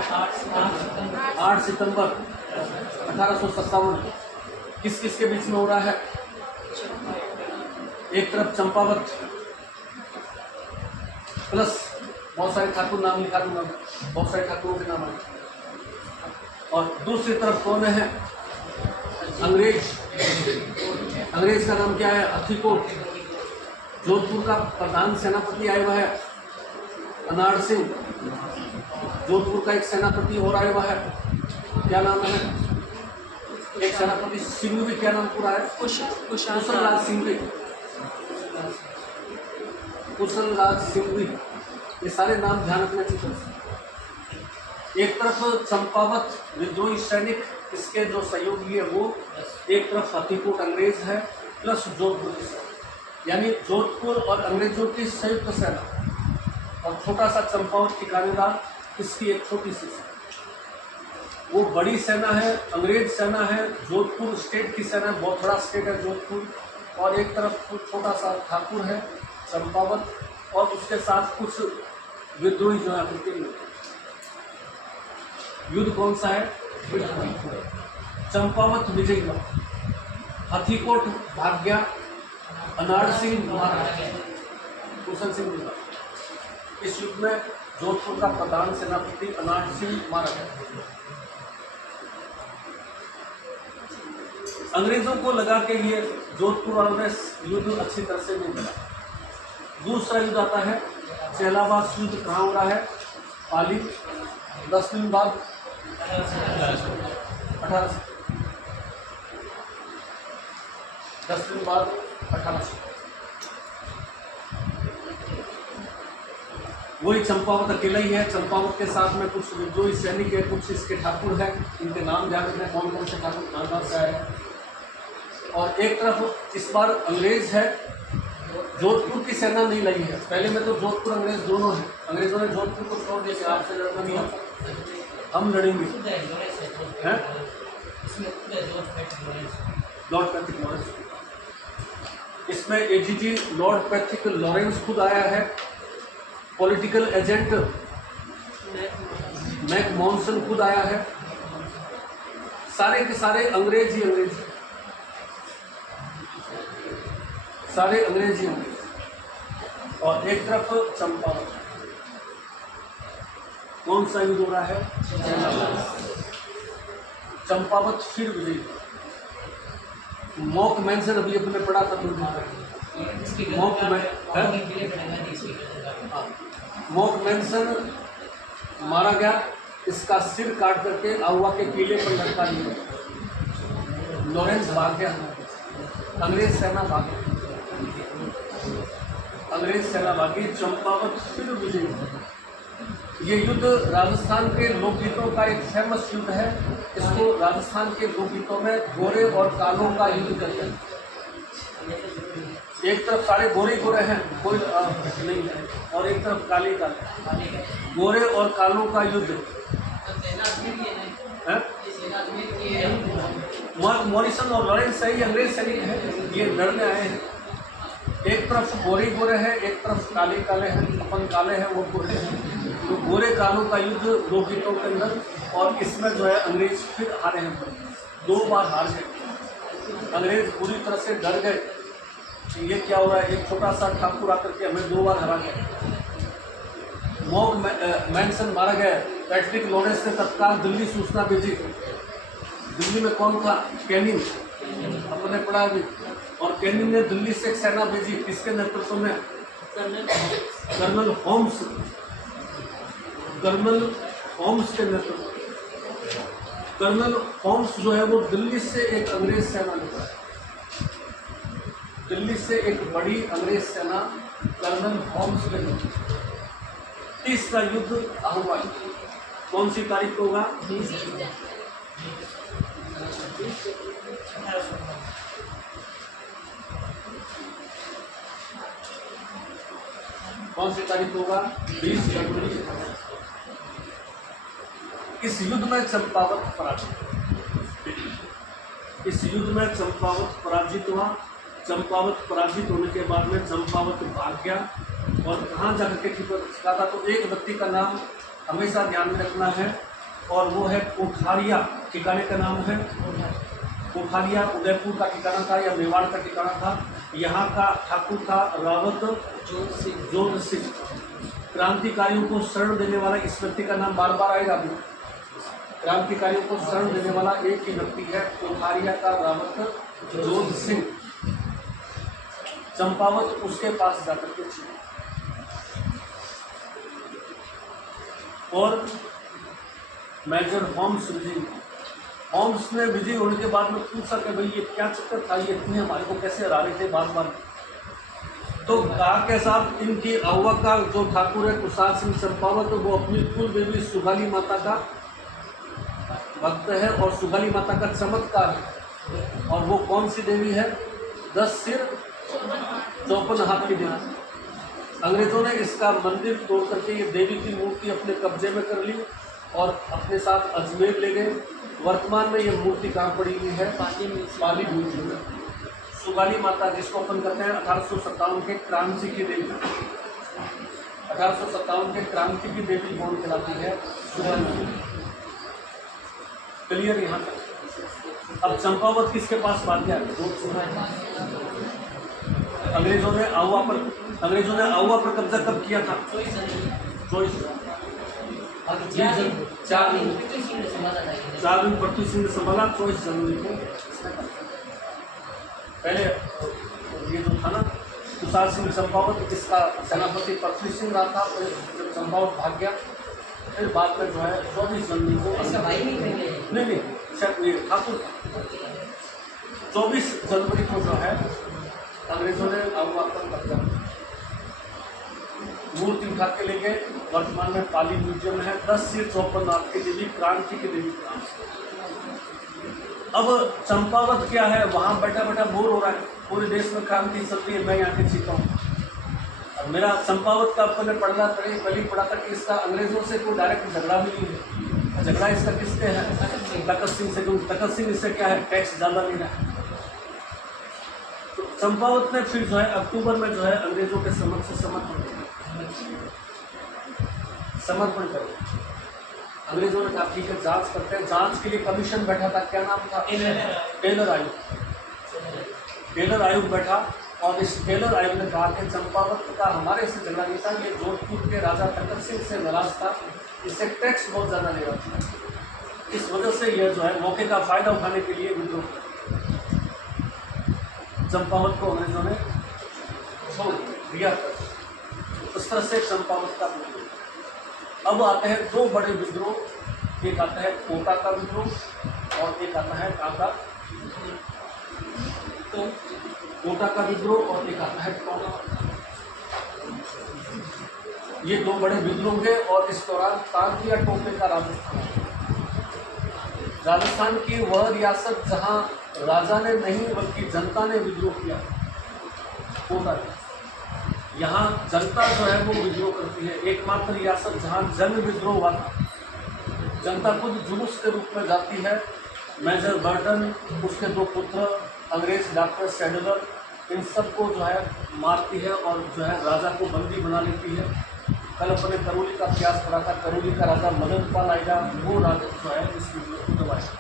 8 सितंबर 1857। किस किस के बीच में हो रहा है? एक तरफ चंपावत प्लस बहुत सारे ठाकुर, नाम लिखा दूंगा, बहुत सारे ठाकुरों के नाम आए, और दूसरी तरफ कौन है? अंग्रेज। अंग्रेज का नाम क्या है? हथीकोट। जोधपुर का प्रधान सेनापति आया हुआ है अनाड़ सिंह। जोधपुर का एक सेनापति और आया हुआ है, क्या नाम है? एक सेनापति सिंघवी, क्या नाम पूरा है? कुशलराज सिंघवी। कुशलराज सिंघवी, ये सारे नाम ध्यान रखना चाहिए। एक तरफ चंपावत विद्रोही सैनिक, इसके जो सहयोगी है वो, एक तरफ हथीकोट अंग्रेज है, प्लस जोधपुर की सेना, यानी जोधपुर और अंग्रेजों की संयुक्त सेना, और छोटा सा चंपावत ठिकानेदार, इसकी एक छोटी सी सेना। वो बड़ी सेना है, अंग्रेज सेना है, जोधपुर स्टेट की सेना है, बहुत बड़ा स्टेट है जोधपुर, और एक तरफ छोटा सा ठाकुर है, चंपावत और उसके साथ कुछ विद्रोही जो है अफ्रीकी में। युद्ध कौन सा है? चंपावत विजय हुआ, हाथीकोट भाग गया, अनाड़ सिंह मारा, कुशल सिंह मिला। इस युद्ध में जोधपुर का प्रधान सेनापति अनाड़ सिंह मारा गया। अंग्रेजों को लगा कि ये जोधपुर वालों ने युद्ध अच्छी तरह से नहीं लड़ा। दूसरा युद्ध आता है चेलाबाद युद्ध। कहाँ हो रहा है? पाली। 10 दिन बाद 1800 10 दिन बाद 1800 वही चंपावत अकेला ही है। चंपावत के साथ में कुछ विद्रोही सैनिक है, कुछ इसके ठाकुर हैं। इनके नाम ध्यान रखना कौन कौन से ठाकुर कहाँ से आए हैं। और एक तरफ इस बार अंग्रेज है, जोधपुर की सेना नहीं लगी है। पहले में तो जोधपुर अंग्रेज दोनों हैं। अंग्रेजों ने जोधपुर को छोड़ दिया कि आपसे लड़ना नहीं होता, हम लड़ेंगे हैं। लॉर्ड पैट्रिक लॉरेंस, इसमें एजीजी लॉर्ड पैट्रिक लॉरेंस खुद आया है। पॉलिटिकल एजेंट मैक मॉन्सन खुद आया है। सारे के सारे अंग्रेज ही अंग्रेज, सारे अंग्रेज ही अंग्रेज। और एक तरफ चंपावत। कौन सा युद्ध हो रहा है? चंपावत फिर विजय। मॉक मैनसन अभी अपने पढ़ा था मॉक मैनसन मारा गया। इसका सिर काट करके आउवा के किले पर लटका दिया। लॉरेंस भाग गया, अंग्रेज सेना भागी, अंग्रेज सेना भागी। चंपावत फिर विजय। ये युद्ध राजस्थान के लोकगीतों का एक फेमस युद्ध है। इसको राजस्थान के लोकगीतों में गोरे और कालों का युद्ध कहते हैं। एक तरफ सारे गोरे गोरे हैं, कोई नहीं है, और एक तरफ काले काले। गोरे और कालों का युद्ध है। मॉरिसन और लॉरेंस सही अंग्रेज सैनिक है, ये लड़ने आए हैं। एक तरफ गोरे गोरे हैं, एक तरफ काले काले हैं। अपन काले हैं, वो गोरे हैं। तो गोरे कालों का युद्ध लोकगीतों के अंदर। और इसमें जो है अंग्रेज फिर हारे हैं, 2 बार हार गए। अंग्रेज पूरी तरह से डर गए, ये क्या हो रहा है। एक छोटा सा ठाकुर आकर के हमें 2 बार हरा गया। मॉक मैनसन मारा गया। पैट्रिक लॉरेंस ने तत्काल दिल्ली सूचना भेजी। दिल्ली में कौन था? कैनिंग, अपने पढ़ा भी। और कैनिंग ने दिल्ली से एक सेना भेजी, किसके नेतृत्व में? कर्नल होम्स, कर्नल होम्स के नेतृत्व। कर्नल होम्स जो है वो दिल्ली से एक अंग्रेज सेना लेता है। दिल्ली से एक बड़ी अंग्रेज सेना कर्नल होम्स के नेतृत्व। 30 का युद्ध हुआ। कौन सी तारीख को होगा? कौन सी तारीख होगा? 20 जनवरी। इस युद्ध में चंपावत पराजित। इस युद्ध में चंपावत पराजित हुआ। चंपावत पराजित होने के बाद में चंपावत भाग गया और कहाँ जाकर के ठिकाना था? तो एक व्यक्ति का नाम हमेशा ध्यान में रखना है, और वो है कोठारिया। ठिकाने का नाम है कोठारिया। उदयपुर का ठिकाना था या मेवाड़ का ठिकाना था। यहाँ का ठाकुर था रावत जोध सिंह। क्रांतिकारियों को शरण देने वाला इस व्यक्ति का नाम बार बार आएगा। अभी क्रांतिकारियों को शरण देने वाला एक ही व्यक्ति है, कोठारिया का रावत जोध सिंह। चंपावत उसके पास जाकर के छिपा। और मेजर होम्स विजय। होम्स ने विजय होने के बाद में पूछा कि भाई ये क्या चक्कर था, ये इतने हमारे को कैसे हरा रहे थे बार बार। तो कहा के साथ इनकी आउवा का जो ठाकुर है कुशाल सिंह चंपावत, तो वो अपनी कुल देवी सुगाली माता का भक्त है और सुगाली माता का चमत्कार है। और वो कौन सी देवी है? 10 सिर 54 हाथ की देवी। अंग्रेजों ने इसका मंदिर तोड़ करके ये देवी की मूर्ति अपने कब्जे में कर ली और अपने साथ अजमेर ले गए। वर्तमान में ये मूर्ति कहाँ पड़ी हुई है? पाली म्यूजियम में। सुगाली माता, जिसको अपन कहते हैं 1857 के क्रांति की देवी, 1857 के क्रांति की देवी कौन कहलाती है? सुगाली। क्लियर यहाँ तक। अब चंपावत किसके पास बात है? अंग्रेजों ने आहुआ पर कब्जा कब किया था? 4 दिन पृथ्वी सिंह ने संभाला, 24 जनवरी को। पहले ये जो था ना तुषार सिंह चंपावत, इसका सेनापति पृथ्वी सिंह रहा था। फिर जब चंपावत भाग गया, फिर बाद में जो है 24 जनवरी को नहीं शायद ठाकुर 24 जनवरी को जो है अंग्रेजों ने आहुआ पर कब्जा, मूर्ति उठा के ले गए। वर्तमान में पाली म्यूजियम है। 10 सिर 54 नाथ की देवी, क्रांति की देवी का नाम। अब चंपावत क्या है? वहाँ बैठा बैठा बोर हो रहा है, पूरे देश में क्रांति चल रही है, मैं यहाँ के जीता हूँ। अब मेरा चंपावत का अपने पढ़ना पहले पढ़ा था कि इसका अंग्रेजों से कोई डायरेक्ट झगड़ा भी नहीं है। झगड़ा इसका किससे है? तखत सिंह से। तखत सिंह इससे क्या है? टैक्स ज़्यादा ले रहा है। तो चंपावत ने फिर जो है अक्टूबर में जो है अंग्रेजों के समक्ष समर्पण कर। अंग्रेजों ने कहा ठीक है, जांच करते हैं। जांच के लिए कमीशन बैठा था, क्या नाम था? टेलर आयोग। टेलर आयोग बैठा और इस टेलर आयोग ने कहा कि चंपावत का हमारे से झगड़ा नहीं था, ये जोधपुर के राजा तखत सिंह से नाराज था, इससे टैक्स बहुत ज़्यादा ले रहा था। इस वजह से यह जो है मौके का फायदा उठाने के लिए विद्रोह किया। चंपावत को अंग्रेजों ने छोड़ दिया। उस तरह से चंपावत का विद्रोह। अब आते हैं 2 बड़े विद्रोह, एक आता है कोटा का विद्रोह और एक आता है काका। तो कोटा का विद्रोह और एक आता है टोंका। ये 2 बड़े विद्रोह हैं और इस दौरान तांग या टोपे का राजस्थान की वह रियासत जहां राजा ने नहीं बल्कि जनता ने विद्रोह किया, कोटा। यहाँ जनता जो है वो विद्रोह करती है। एकमात्र रियासत जहाँ जन विद्रोह हुआ था, जनता खुद जुलूस के रूप में जाती है। मेजर बर्टन, उसके 2 पुत्र अंग्रेज डॉक्टर सैडलर, इन सबको जो है मारती है और जो है राजा को बंदी बना लेती है। कल अपने करौली का प्रयास करा था। करौली का राजा मदन पाल आएगा, वो राजा जो है इस विद्रोह को दबाएगा।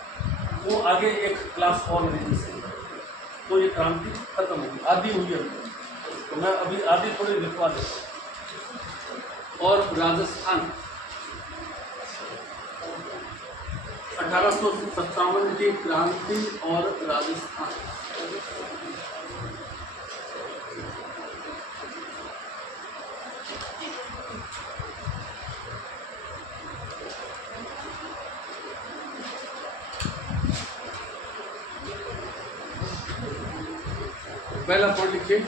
वो आगे एक क्लास और नहीं से, तो ये क्रांति खत्म होगी, आदि हुई है। तो मैं अभी आदि थोड़ी लिखवा देता। और राजस्थान 1857 की क्रांति और राजस्थान। पहला पॉइंट लिखिए,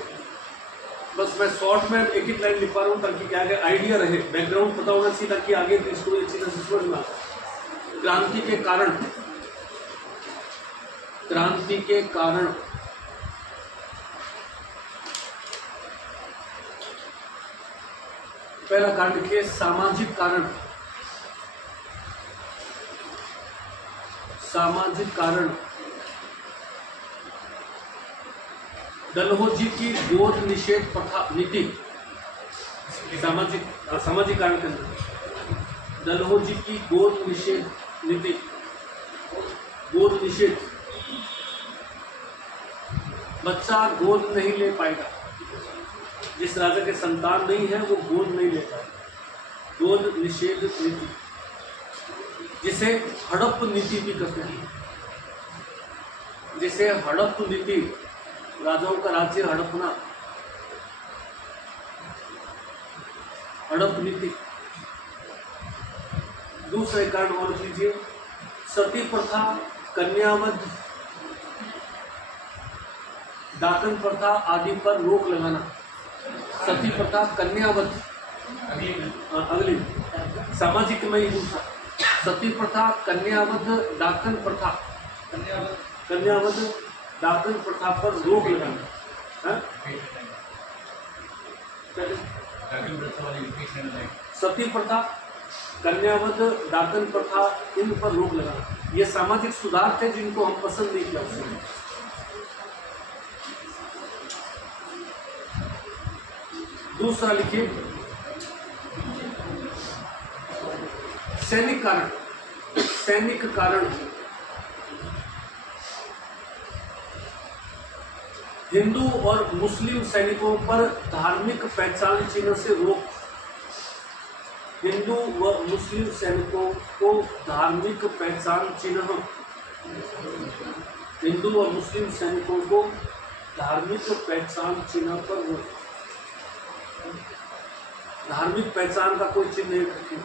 बस मैं शॉर्ट में एक ही लाइन लिख पा रहा हूँ ताकि क्या आगे आइडिया रहे, बैकग्राउंड पता होना चाहिए ताकि आगे की स्टोरी अच्छी तरह से समझ में आए। क्रांति के कारण, क्रांति के कारण पहला कारण लिखिए, सामाजिक कारण। सामाजिक कारण डलहौजी की गोद निषेध प्रथा नीति। सामाजिक कारण के अंदर डलहौजी की गोद निषेध नीति। गोद निषेध, बच्चा गोद नहीं ले पाएगा, जिस राजा के संतान नहीं है वो गोद नहीं ले पाएगा। गोद निषेध नीति, जिसे हड़प नीति भी कहते हैं। जिसे हड़प नीति, राजाओं का राज्य हड़पना, हड़प नीति। दूसरे कारण और लीजिए, सती प्रथा, कन्यावध, दाकन प्रथा आदि पर रोक लगाना। सती प्रथा, कन्यावध, अगली सामाजिक में ही दूसरा, सती प्रथा, कन्यावध, दाकन प्रथा, कन्यावध, दाकन प्रथा पर रोक लगाना। सती प्रथा, कन्यावध, दाकन प्रथा, इन पर रोक लगाना। ये सामाजिक सुधार थे जिनको हम पसंद नहीं किया। दूसरा लिखिए सैनिक कारण। सैनिक कारण हिंदू और मुस्लिम सैनिकों पर धार्मिक पहचान चिन्ह से रोक। हिंदू व मुस्लिम सैनिकों को धार्मिक पहचान चिन्ह, हिंदू व मुस्लिम सैनिकों को धार्मिक पहचान चिन्ह पर रोक। धार्मिक पहचान का कोई चिन्ह नहीं रखें।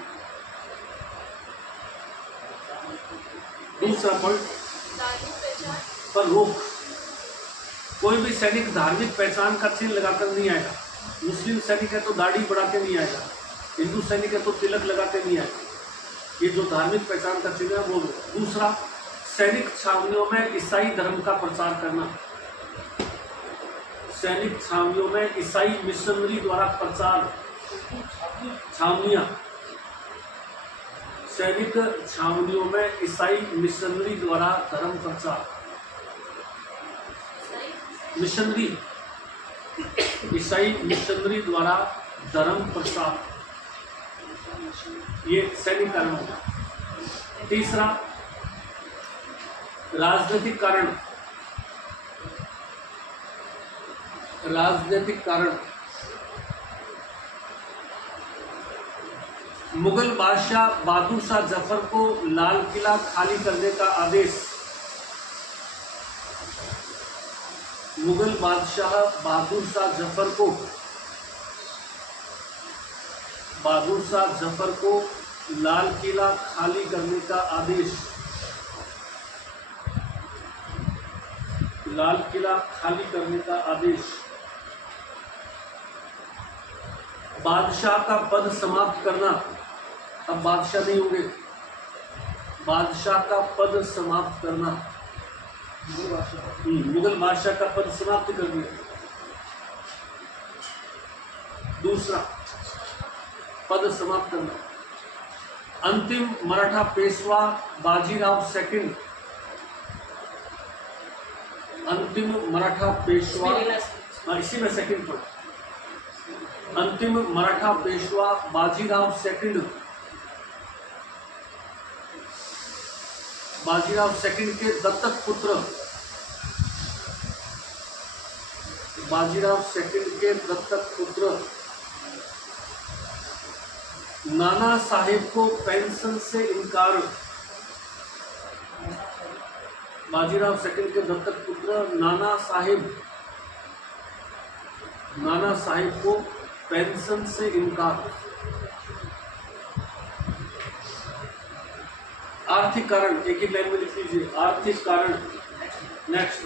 दूसरा पॉइंट पर रोक। कोई भी सैनिक धार्मिक पहचान का चिन्ह लगाकर नहीं आएगा। मुस्लिम सैनिक है तो दाढ़ी बढ़ा के नहीं आएगा, हिंदू सैनिक है तो तिलक लगा के नहीं आएगा। ये जो धार्मिक पहचान का चिन्ह है वो। दूसरा, सैनिक छावनियों में ईसाई धर्म का प्रचार करना। सैनिक छावनियों में ईसाई मिशनरी द्वारा प्रचार। छावनियां, सैनिक छावनियों में ईसाई मिशनरी द्वारा धर्म प्रचार। मिशनरी, ईसाई मिशनरी द्वारा धर्म प्रचार, ये सैनिक कारण होगा। तीसरा, राजनीतिक कारण। राजनीतिक कारण, मुगल बादशाह बहादुर शाह जफर को लाल किला खाली करने का आदेश। मुगल बादशाह बहादुर शाह जफर को, बहादुर शाह जफर को लाल किला खाली करने का आदेश। लाल किला खाली करने का आदेश। बादशाह का पद समाप्त करना। अब बादशाह नहीं होंगे, बादशाह का पद समाप्त करना। मुगल बादशाह का पद समाप्त कर दिया। दूसरा, पद समाप्त करना। अंतिम मराठा पेशवा बाजीराव सेकंड। अंतिम मराठा पेशवा, इसी में सेकंड पद। अंतिम मराठा पेशवा बाजीराव सेकंड, बाजीराव सेकंड के दत्तक पुत्र, बाजीराव सेकंड के दत्तक पुत्र नाना साहेब को पेंशन से इनकार। बाजीराव सेकंड के दत्तक पुत्र नाना साहेब को पेंशन से इनकार। आर्थिक कारण, एक ही लाइन में लिख लीजिए, आर्थिक कारण। नेक्स्ट,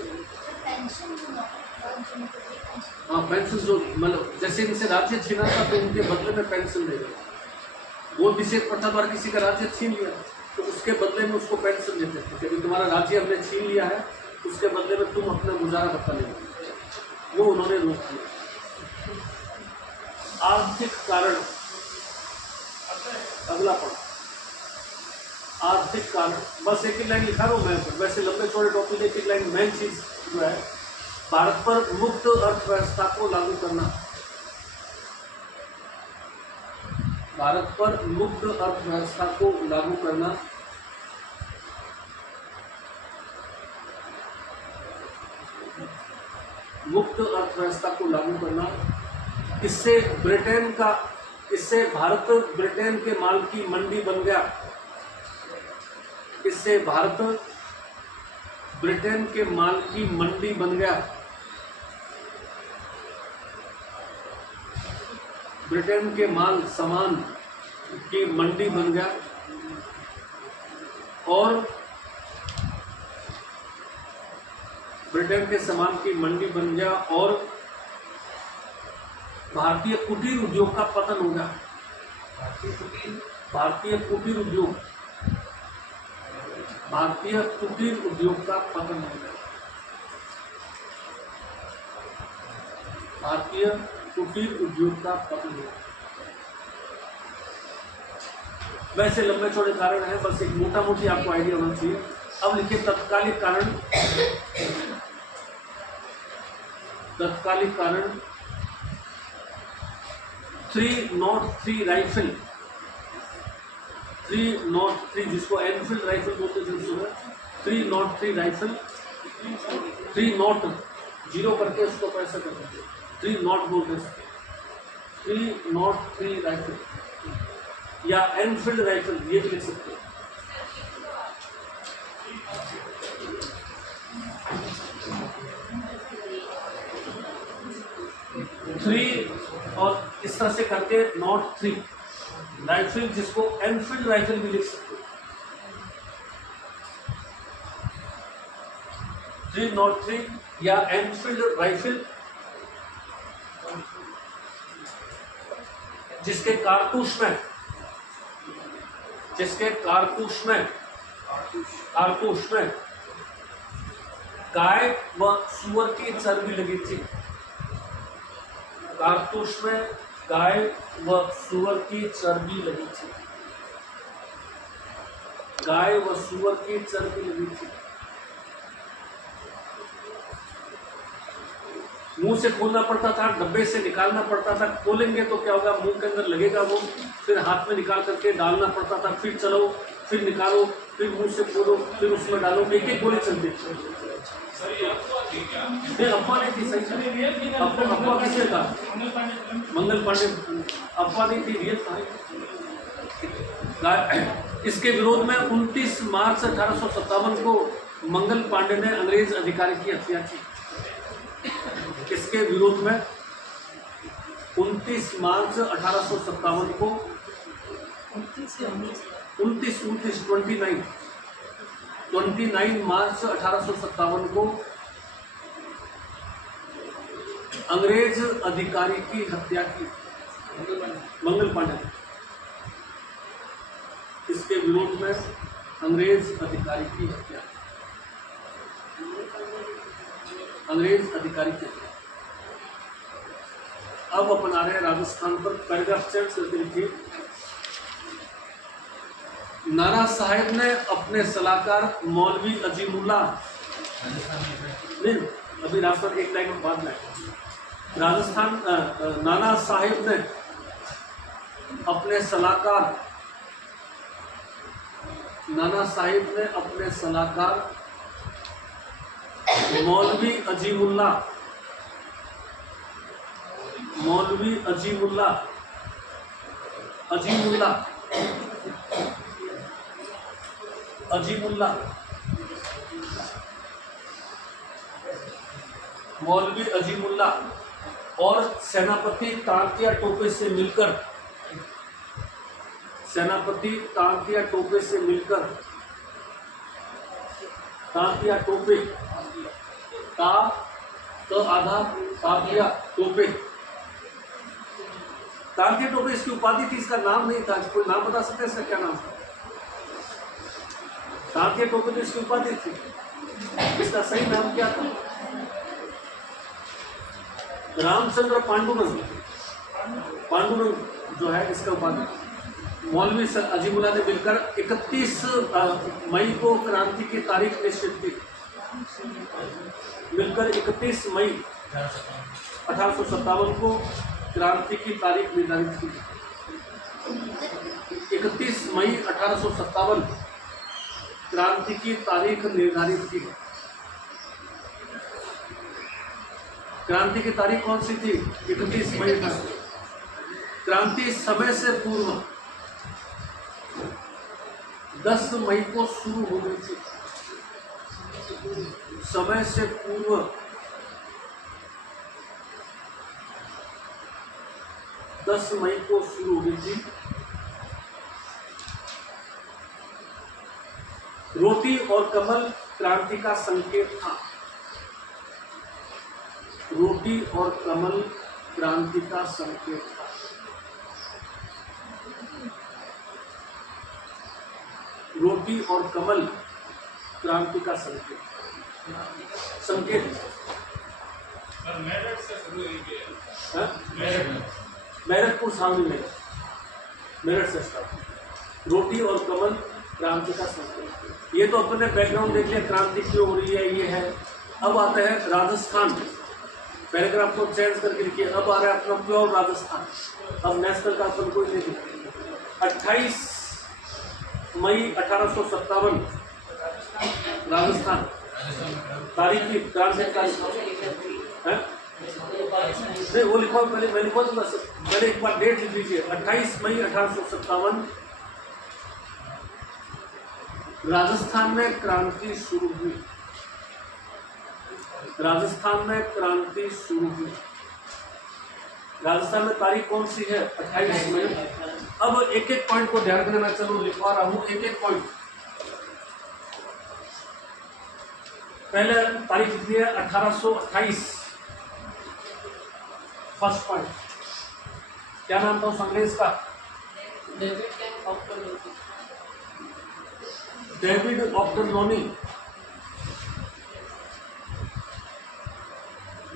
हाँ पेंशन जो मतलब जैसे इनसे राज्य छीना था तो उनके बदले में पेंशन दे रहे। वो निषेध प्रथा द्वारा किसी का राज्य छीन लिया तो उसके बदले में उसको पेंशन देते थे क्योंकि तुम्हारा राज्य हमने छीन लिया है, उसके बदले में तुम अपना गुजारा भत्ता लेंगे। वो उन्होंने रोक दिया। आर्थिक कारण, अगला पढ़ो। आर्थिक कारण, बस एक ही लाइन लिखा रहा हूँ मैं, वैसे लंबे चौड़े टॉपिक एक ही लाइन। मेन चीज जो है, भारत पर मुक्त अर्थव्यवस्था को लागू करना। भारत पर मुक्त अर्थव्यवस्था को लागू करना। मुक्त अर्थव्यवस्था को लागू करना। इससे भारत ब्रिटेन के माल की मंडी बन गया। इससे भारत ब्रिटेन के माल की मंडी बन गया। ब्रिटेन के माल सामान की मंडी बन गया और ब्रिटेन के सामान की मंडी बन गया और भारतीय कुटीर उद्योग का पतन हो गया। भारतीय कुटीर उद्योग का पतन हो गया। भारतीय कुटीर उद्योग का पतन हो गया। वैसे लंबे चौड़े कारण है, बस एक मोटा मोटी आपको आइडिया होना चाहिए। अब लिखिए तत्कालिक कारण। तत्कालिक कारण 303 राइफल, 303 जिसको एनफील्ड राइफल बोलते थे उस समय, 303 राइफल, 3 नॉट जीरो करके उसको कैसे करते थे, 3 नॉट बोलते थे, 303 राइफल या एनफील्ड राइफल ये भी लिख सकते हैं। 3 और इस तरह से करके नॉट 3 राइफल जिसको एनफील्ड राइफल भी लिख सकते हैं। 303 या एनफील्ड राइफल जिसके कारतूस में गाय व सूअर की चर्बी लगी थी। कारतूस में गाय व सूअर की चर्बी लगी थी। गाय व सूअर की चर्बी लगी थी। मुंह से खोलना पड़ता था, डब्बे से निकालना पड़ता था। खोलेंगे तो क्या होगा, मुंह के अंदर लगेगा वो, फिर हाथ में निकाल करके डालना पड़ता था, फिर चलो, फिर निकालो, फिर मुंह से खोलो, फिर उसमें डालो, एक एक गोली चलती थी। अफवाह नहीं थी, सही अफवाह किसने था? मंगल पांडे। अफवाह नहीं थी, रियल था। इसके विरोध में 29 मार्च 1857 को मंगल पांडे ने अंग्रेज अधिकारी की हत्या की। इसके विरोध में 29 मार्च 1857 को 29 मार्च 1857 को अंग्रेज अधिकारी की हत्या की, मंगल पांडे। इसके विरोध में अंग्रेज अधिकारी की हत्या, अंग्रेज अधिकारी की हत्या। अब अपन आ रहे हैं राजस्थान पर। पैराग्राफ चेंज करके लिखिए। नाना साहेब ने अपने सलाहकार मौलवी अजीमुल्ला, नहीं अभी राजस्थान एक लाइन बाद में, राजस्थान नाना साहेब ने अपने सलाहकार, नाना साहेब ने अपने सलाहकार मौलवी अजीमुल्ला, मौलवी अजीमुल्ला, अजीमुल्ला, अजीमुल्ला, मौलवी अजीमुल्ला और सेनापति तांतिया टोपे से मिलकर, सेनापति तांतिया टोपे से मिलकर, तांतिया टोपे, ता तो आधा तांतिया टोपे, तांतिया टोपे इसकी उपाधि थी, इसका नाम नहीं था। कोई नाम बता सकते हैं इसका क्या नाम था? तांतिया टोपे तो इसकी उपाधि थी, इसका सही नाम क्या था? रामचंद्र पांडुरंग, पांडुरंग जो है इसका उपाधि। मौलवी अजीमुल्ला ने मिलकर 31 मई को क्रांति की तारीख निश्चित की, मिलकर 31 मई 1857 को क्रांति की तारीख निर्धारित की। 31 मई 1857 क्रांति की तारीख निर्धारित की। क्रांति की तारीख कौन सी थी? 31 मई था। क्रांति समय से पूर्व 10 मई को शुरू हो गई थी। समय से पूर्व 10 मई को शुरू हो गई थी। रोटी और कमल क्रांति का संकेत था। रोटी और कमल क्रांति का संकेत था। रोटी और कमल क्रांति का संकेत, संकेत। मेरठ से शुरू हुई है। मेरठपुर सावनी में, मेरठ से स्टार्ट। रोटी और कमल क्रांति का संकेत। ये तो अपने बैकग्राउंड देख लिया, क्रांति क्यों हो रही है, ये है। अब आते हैं राजस्थान। पैराग्राफ को चेंज करके लिखिए। अब आ रहा है अपना प्योर राजस्थान। अब नेशनल का अपन कोई नहीं। 28 मई 1857 राजस्थान। तारीख की तारीख है नहीं, वो लिखो पहले, मैं लिखो तो पहले एक बार डेट लिख लीजिए। 28 मई 1857 राजस्थान में क्रांति शुरू हुई। राजस्थान में क्रांति शुरू हुई। राजस्थान में तारीख कौन सी है? 28 मई। अब एक एक पॉइंट को ध्यान देना, मैं चलो लिखवा रहा हूं एक एक पॉइंट। पहले तारीख लिखी है 1828। फर्स्ट पॉइंट क्या नाम था उस अंग्रेज का? डेविड ऑक्टरलोनी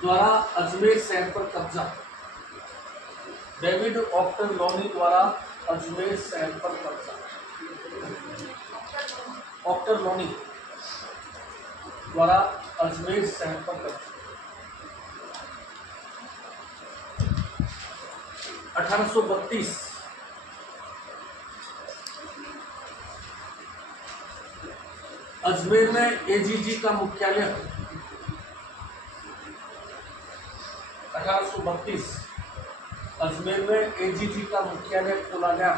द्वारा अजमेर शहर पर कब्जा। डेविड ऑक्टरलोनी द्वारा अजमेर शहर पर कब्जा। ऑक्टरलोनी द्वारा अजमेर शहर पर कब्जा। 1832 अजमेर में एजीजी का मुख्यालय। 1832 अजमेर में एजीजी का मुख्यालय खोला गया।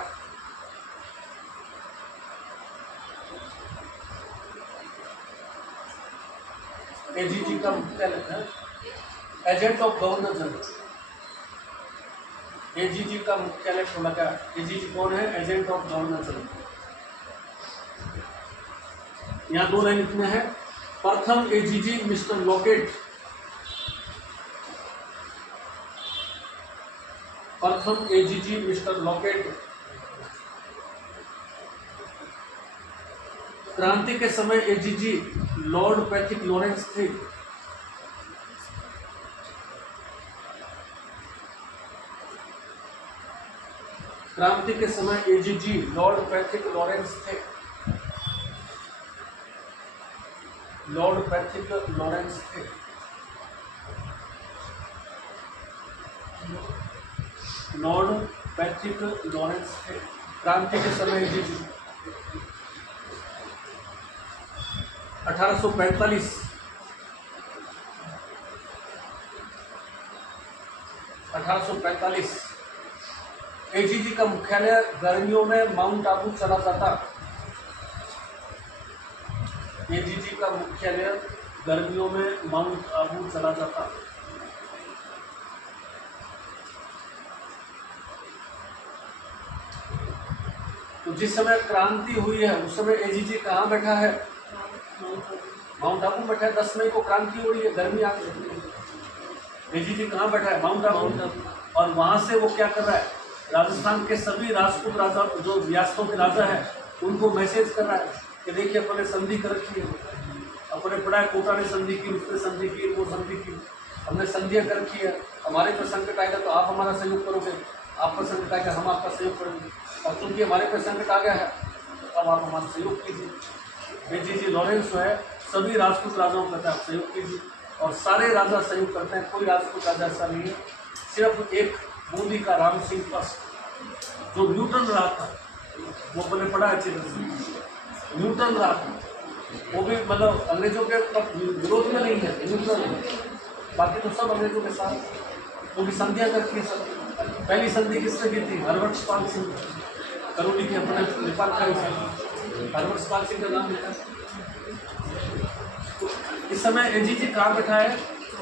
एजीजी का मुख्यालय है agent of governor general. AGG का मुख्यालय खोला गया। एजीजी कौन है? Agent of governor general. यहाँ दो लाइन लिखने हैं। प्रथम एजीजी मिस्टर लॉकेट। प्रथम एजीजी मिस्टर लॉकेट क्रांति के समय एजीजी लॉर्ड पैट्रिक लॉरेंस थे। क्रांति के समय एजीजी लॉर्ड पैट्रिक लॉरेंस थे। लॉर्ड पैट्रिक लॉरेंस थे। लॉर्ड पैट्रिक लॉरेंस थे क्रांति के समय एजीजी। 1845 1845 एजीजी का मुख्यालय गर्मियों में माउंट आबू चला जाता। एजीजी का मुख्यालय गर्मियों में माउंट आबू चला जाता। तो जिस समय क्रांति हुई है उस समय एजीजी कहाँ बैठा है? माउंट आबू बैठा है। 10 मई को क्रांति हो रही है, गर्मी आ गई। एजीजी कहाँ बैठा है? माउंट आबू। और वहां से वो क्या कर रहा है? राजस्थान के सभी राजपूत राजा जो रियासतों के राजा हैं उनको मैसेज कर रहा है कि देखिए अपने संधि कर रखी है, अपने पढ़ा कोटा ने संधि की, उसने संधि की, वो संधि की, हमने संधियाँ कर रखी है। हमारे पर संकट आएगा तो आप हमारा सहयोग करोगे, आपका संकट आएगा हम आपका सहयोग करेंगे। और चूंकि हमारे पर संकट आ गया है अब आप हमारा सहयोग कीजिए। एजीजी लॉरेंस जो है सभी राजपूत राजाओं को कहता है आप सहयोग कीजिए, और सारे राजा सहयोग करते हैं। कोई राजपूत राजा ऐसा नहीं है। सिर्फ एक बूंदी का राम सिंह पास जो न्यूटन रहा था, वो अपने पढ़ा अच्छी तरह से। न्यूटन रहा था, वो भी मतलब अंग्रेजों के विरोध में नहीं है, न्यूटन। बाकी तो सब अंग्रेजों के साथ वो भी संधियाँ करती है। सब पहली संधि किसने की थी? हरबंशपाल सिंह करौली के अपने नेपाल का हरबंशपाल सिंह का नाम लिखा। इस समय एजीजी कहाँ बैठा है?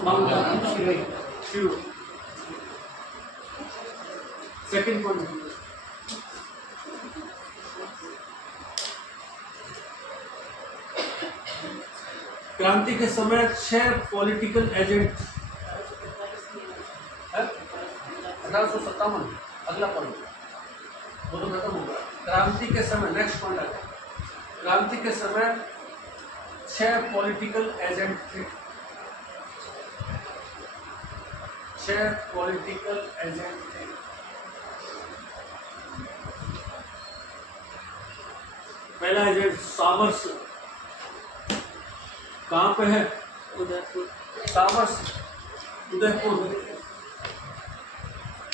माउंट आबू। सेकंड पॉइंट, क्रांति के समय 6 पॉलिटिकल एजेंट। 1857 अगला पॉइंट वो तो खत्म होगा। क्रांति के समय नेक्स्ट पॉइंट आता है। क्रांति के समय 6 पॉलिटिकल एजेंट थे। 6 पॉलिटिकल एजेंट थे। पहला एजेंट सामर्स, कहाँ पे है? उदयपुर। सामर्स उदयपुर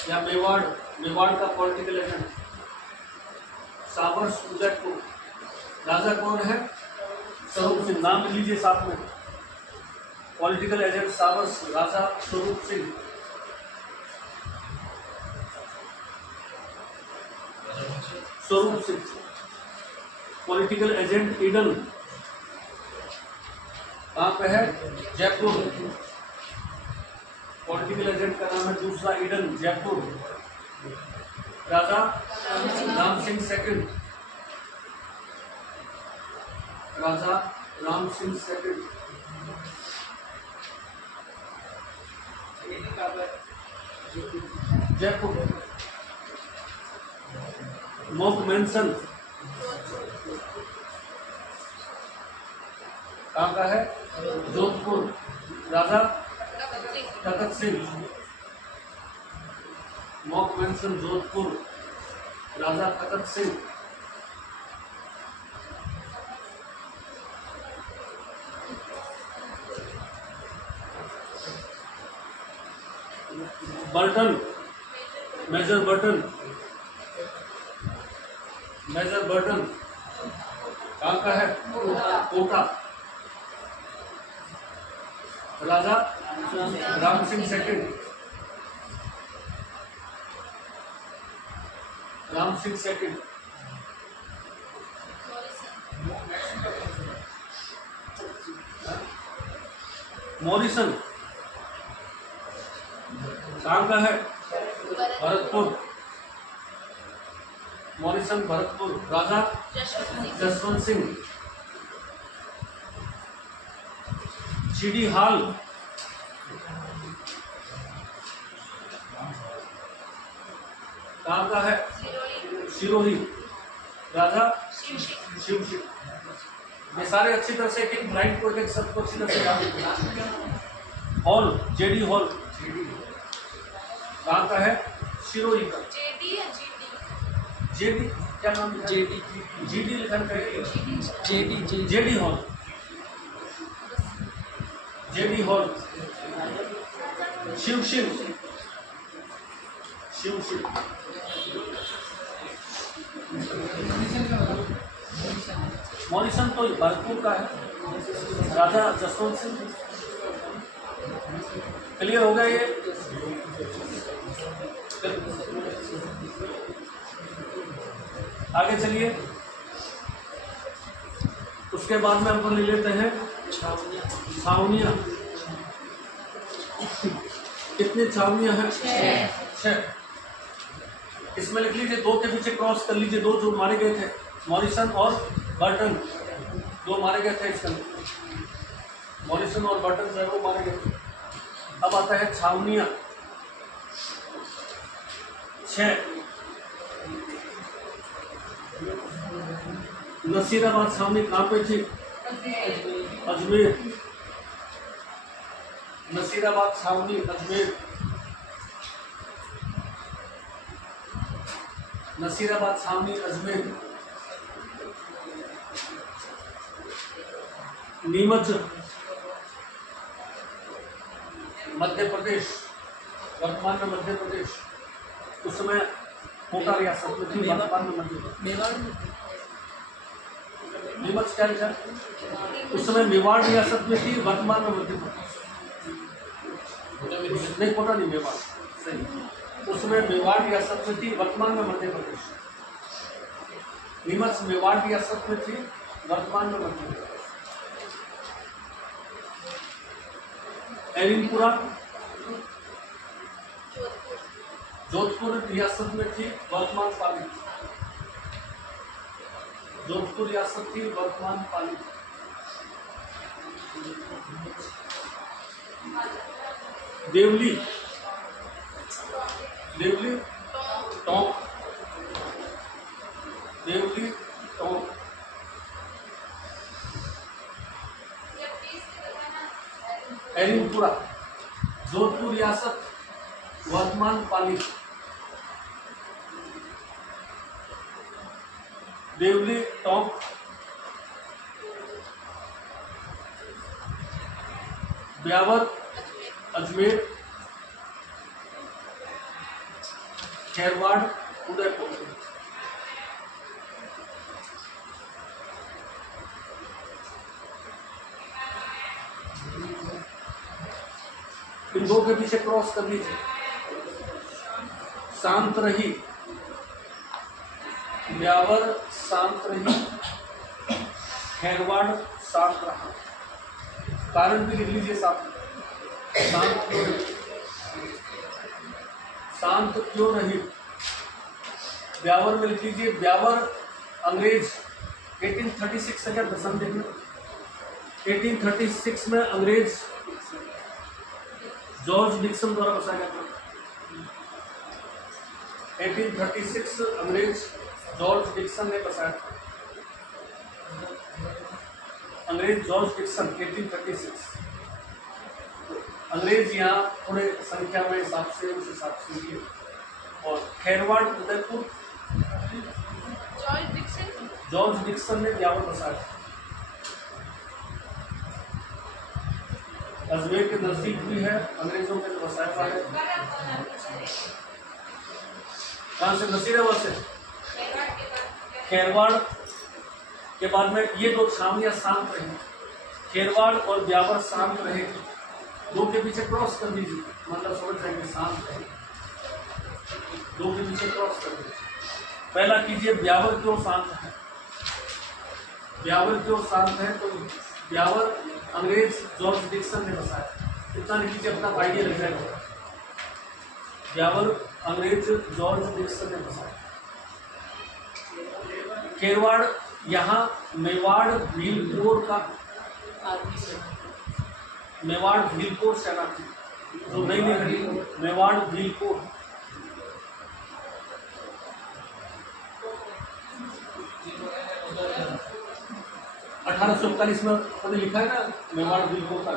या मेवाड़, मेवाड़ का पॉलिटिकल एजेंट साबर्स उदयपुर। राजा कौन है? स्वरूप सिंह। नाम लिख लीजिए साथ में। पॉलिटिकल एजेंट साबर्स, राजा Swaroop Singh. Swaroop Singh. Political agent Eden, कहाँ पे है? जयपुर। पॉलिटिकल एजेंट का नाम है दूसरा Eden, Jaipur. Raja Ram Singh second, Raja Ram Singh second. Jaipur. Monck Mason कहाँ का है? Jodhpur. Raja Takhat Singh. Monck Mason Jodhpur, Raja Takhat Singh. Burton, major Burton, major Burton कहाँ का है? Kota. Raja Ram Singh second, Ram Singh second. Morrison कहाँ का है? Bharatpur. Morrison Bharatpur. Raja Jaswant Singh. GD Hall कहाँ का है? सिरोही। राजा शिव सिंह। ये सारे अच्छी तरह से एक ब्लाइंड प्रोजेक्ट सबको अच्छी तरह से याद रखना। हॉल, जेडी हॉल कहाँ का है? सिरोही का। जेडी क्या नाम है? जीडी लिखन करेंगे। JD hall, JD hall. Shiv Singh, Shiv Singh. Morrison तो भरतपुर का है। राजा जसवंत सिंह। क्लियर हो गया ये? आगे चलिए। उसके बाद में हम ले लेते हैं छावनियाँ। कितनी छावनियाँ हैं? 6। इसमें लिख लीजिए, 2 के पीछे क्रॉस कर लीजिए। 2 जो मारे गए थे, मॉरिसन और बर्टन, 2 मारे गए थे इसके अंदर। मॉरिसन और बर्टन जो है वो मारे गए थे। अब आता है छावनियाँ 6। नसीराबाद छावनी कहाँ पे थी? अजमेर। नसीराबाद छावनी अजमेर। नसीराबाद छावनी अजमेर। नीमच मध्य प्रदेश, वर्तमान में मध्य प्रदेश। उस समय कोटा रियासत में थी, वर्तमान में मध्य प्रदेश। नीमच क्या लिखा? उस समय मेवाड़ रियासत में थी, वर्तमान में मध्य प्रदेश। नहीं, कोटा नहीं, मेवाड़ सही। उस समय मेवाड़ रियासत में थी, वर्तमान में मध्य प्रदेश। नीमच मेवाड़ रियासत में थी, वर्तमान में मध्य प्रदेश। एरिनपुरा जोधपुर रियासत में थी, वर्तमान पाली। जोधपुर रियासत थी, वर्तमान पाली। देवली, देवली टोंक, देवली टोंक। एरिनपुरा जोधपुर रियासत, वर्तमान पाली। देवली टोंक, ब्यावर अजमेर, खेरवाड़, उदयपुर। इन दो के पीछे क्रॉस कर लीजिए। शांत रही, ब्यावर शांत रही, खेरवाड़ शांत रहा। कारण भी लिख लीजिए साथ में। शांत क्यों रही, शांत क्यों रही। ब्यावर में लिख लीजिए, ब्यावर अंग्रेज 1836 से क्या दशम देखना, 1836 में अंग्रेज जॉर्ज डिक्सन द्वारा बसाया गया था। 1836 अंग्रेज जॉर्ज डिक्सन ने बसाया था। अंग्रेज जॉर्ज डिक्सन 1836। अंग्रेज यहाँ थोड़े संख्या में हिसाब से उस हिसाब से लिए। और खेरवाड़ उदयपुर जॉर्ज डिक्सन ने ब्यावर बसाया। अजमेर के नजदीक भी है, अंग्रेजों के बसाया हुआ है। कहाँ से, नसीराबाद से। खेरवाड़ के बाद में ये दो छावनियां शांत रही, खेरवाड़ और ब्यावर शांत रहे। दो के पीछे क्रॉस कर दीजिए, मतलब समझ जाएंगे शांत रहे। दो के पीछे क्रॉस कर दीजिए। पहला कीजिए, ब्यावर क्यों शांत है। ब्यावर क्यों शांत है, तो ब्यावर अंग्रेज जॉर्ज डिक्सन ने बसाया। इतना लिख लीजिए, अपना आइडिया लग जाएगा। ब्यावर अंग्रेज जॉर्ज डिक्सन ने बसाया। खेरवाड़ यहाँ मेवाड़ भीलपुर का, मेवाड़ भीलपुर सेना थी जो नई नई घड़ी, मेवाड़ भीलपुर। अठारह सौ 1941 में उन्होंने लिखा है ना, मेवाड़ भीलपुर का।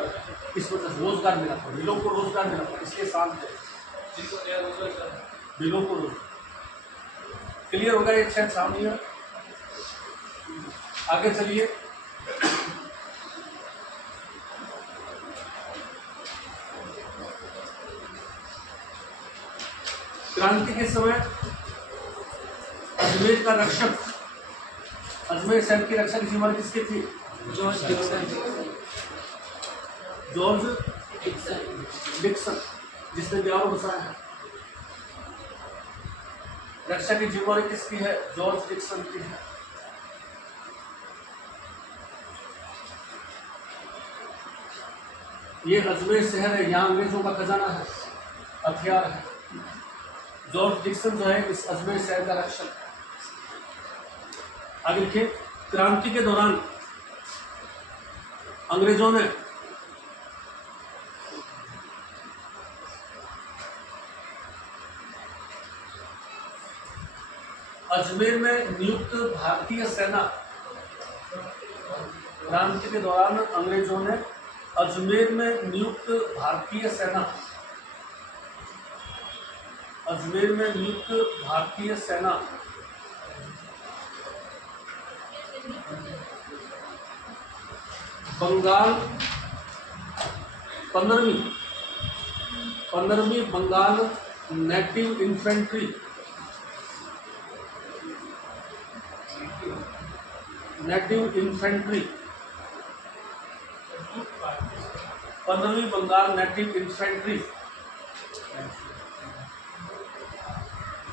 इस वजह से रोजगार मिला था, बिलों को रोजगार मिला था, इसलिए शांत है। बिलों को रोजगार क्लियर होगा। ये 6 छावनियां। आगे चलिए। क्रांति के समय अजमेर का रक्षक, अजमेर शहर की रक्षा की जिम्मेदारी किसकी थी, जॉर्ज डिक्सन, जिसने ब्यावर बसाया है। रक्षा की जिम्मेदारी किसकी है, जॉर्ज डिक्सन की है। ये अजमेर शहर है, यहाँ अंग्रेजों का खजाना है, हथियार है। जॉर्ज डिक्सन जो है इस अजमेर शहर का रक्षक है। आगे लिखिए, क्रांति के दौरान अंग्रेजों ने अजमेर में नियुक्त भारतीय सेना, क्रांति के दौरान अंग्रेजों ने अजमेर में नियुक्त भारतीय सेना, अजमेर में नियुक्त भारतीय सेना बंगाल 15वीं Bengal native infantry, native infantry, 15वीं बंगाल नेटिव इन्फेंट्री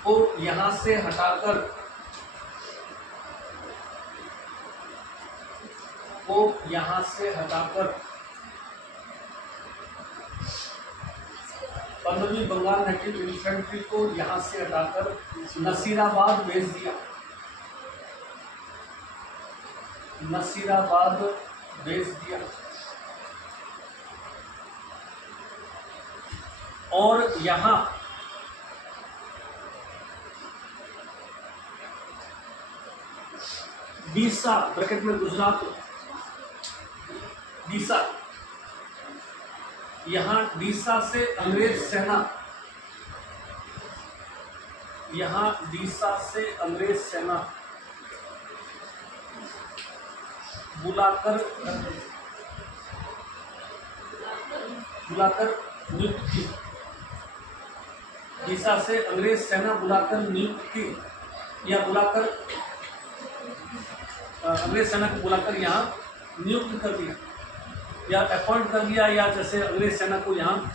को यहां से हटाकर, को यहां से हटाकर 15वीं बंगाल नेटिव इन्फेंट्री को यहां से हटाकर नसीराबाद भेज दिया, नसीराबाद भेज दिया। और यहां डीसा, ब्रैकेट में गुजरात, डीसा, यहां डीसा से अंग्रेज सेना, यहां डीसा से अंग्रेज सेना बुलाकर नियुक्त की। डीसा से अंग्रेज सेना बुलाकर नियुक्त की या बुलाकर अंग्रेज सेना को बुलाकर यहाँ नियुक्त कर दिया या अपॉइंट कर दिया, या जैसे अंग्रेज सेना को यहाँ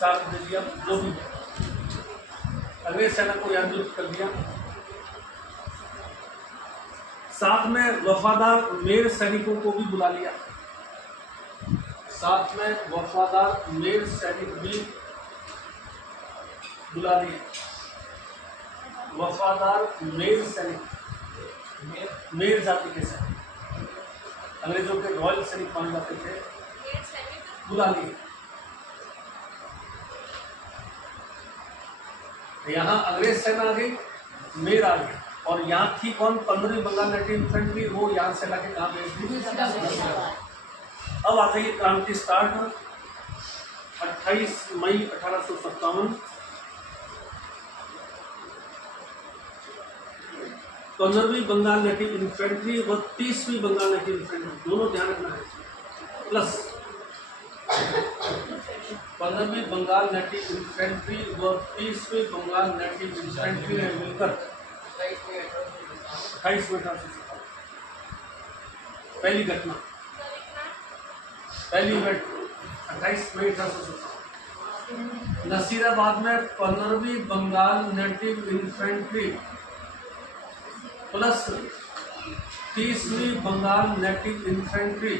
चार्ज दे दिया, जो भी अंग्रेज सेना को यहाँ नियुक्त कर दिया। साथ में वफादार मेर सैनिकों को भी बुला लिया, साथ में वफादार मेर सैनिक भी बुला लिए। वफादार मेर सैनिक, मेर जाति के सैनिक, अंग्रेजों के रॉयल सैनिक माने जाते थे, बुला लिए। यहाँ अंग्रेज सेना आ गई, मेर आ गई, और यहाँ थी कौन? 15वीं बंगाल नेटिव इन्फेंट्री, वो यहाँ से लाके कहाँ भेज दी? अब आ जाइए क्रांति स्टार्ट 28 मई 1857। 15वीं बंगाल नेटिव इन्फेंट्री व 30वीं बंगाल नेटिव इन्फेंट्री, दोनों ध्यान रखना है, प्लस 15वीं बंगाल नेटिव इन्फेंट्री व 30वीं बंगाल नेटिव इन्फेंट्री ने मिलकर 28 में पहली घटना, पहली इवेंट 28 मई 1857 नसीराबाद में 15वीं बंगाल नेटिव इन्फेंट्री प्लस 30वीं बंगाल नेटिव इन्फेंट्री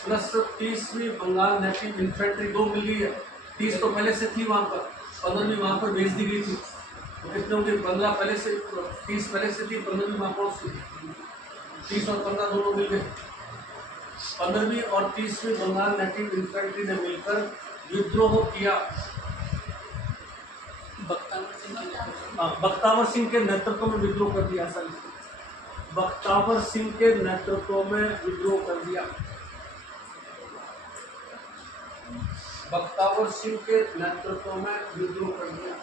प्लस 30वीं बंगाल नेटिव इन्फेंट्री दो मिल गई है। 30 तो पहले से थी वहाँ पर, 15वीं वहाँ पर भेज दी गई थी, तो कितने होंगे? 15 पहले से, 30 पहले से थी, 15वीं वहाँ पहुँच गई, 30 और 15 दोनों मिल गए। 15वीं और 30वीं बंगाल नेटिव इन्फेंट्री ने मिलकर विद्रोह किया। बख्तावर सिंह के नेतृत्व में विद्रोह कर दिया। सर, बख्तावर सिंह के नेतृत्व में विद्रोह कर दिया। बख्तावर सिंह के नेतृत्व में विद्रोह कर दिया।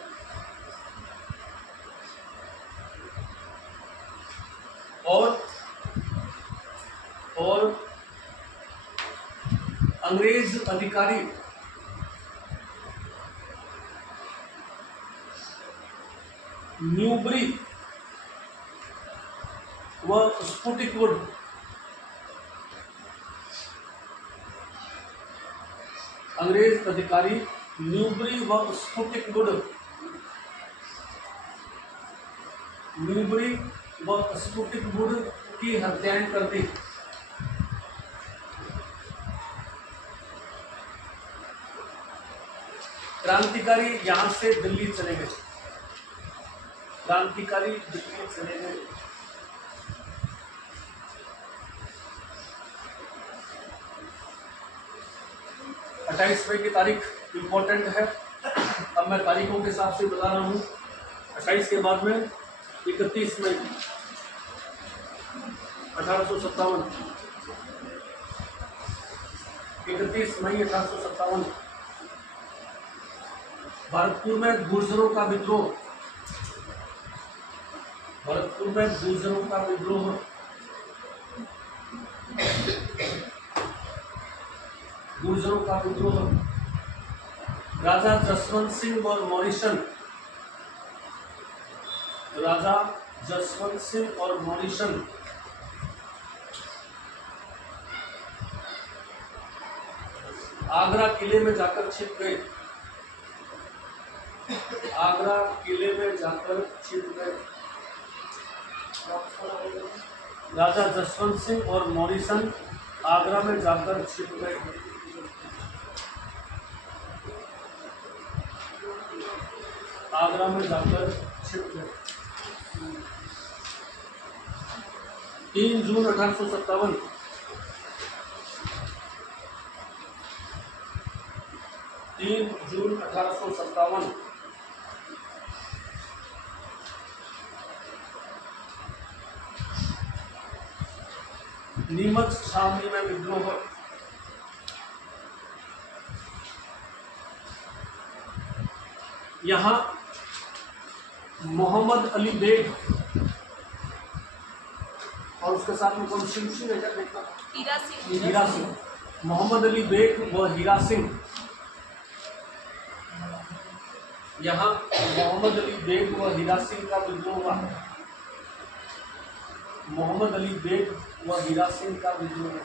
और अंग्रेज अधिकारी न्यूबरी व स्पुटिकवुड अंग्रेज अधिकारी न्यूबरी व स्पुटिकवुड की हत्याएं कर दी। क्रांतिकारी यहां से दिल्ली चले गए। क्रांतिकारी दिल्ली चले गए। अट्ठाईस मई की तारीख इंपॉर्टेंट है। अब मैं तारीखों के हिसाब से बता रहा हूँ। 28 के बाद में 31 मई 1857, 31 मई 1857 भरतपुर में गुर्जरों का विद्रोह। भरतपुर में गुर्जरों का विद्रोह। गुर्जरों का विद्रोह। राजा जसवंत सिंह और मॉरिसन, राजा जसवंत सिंह और मॉरिसन आगरा किले में जाकर छिप गए। आगरा किले में जाकर छिप गए। राजा जसवंत सिंह और मॉरिसन आगरा में जाकर छिप गए। आगरा में जाकर छिप गए। 3 जून 1857 3 जून 1857 नीमच छावनी में विद्रोह। यहाँ मोहम्मद अली बेग और उसके साथ में कौन सिंह है क्या देखना? हीरा सिंह। मोहम्मद अली बेग व हीरा सिंह यहाँ मोहम्मद अली बेग व हीरा सिंह का विद्रोह हुआ। मोहम्मद अली बेग व हीरा सिंह का विद्रोह हुआ।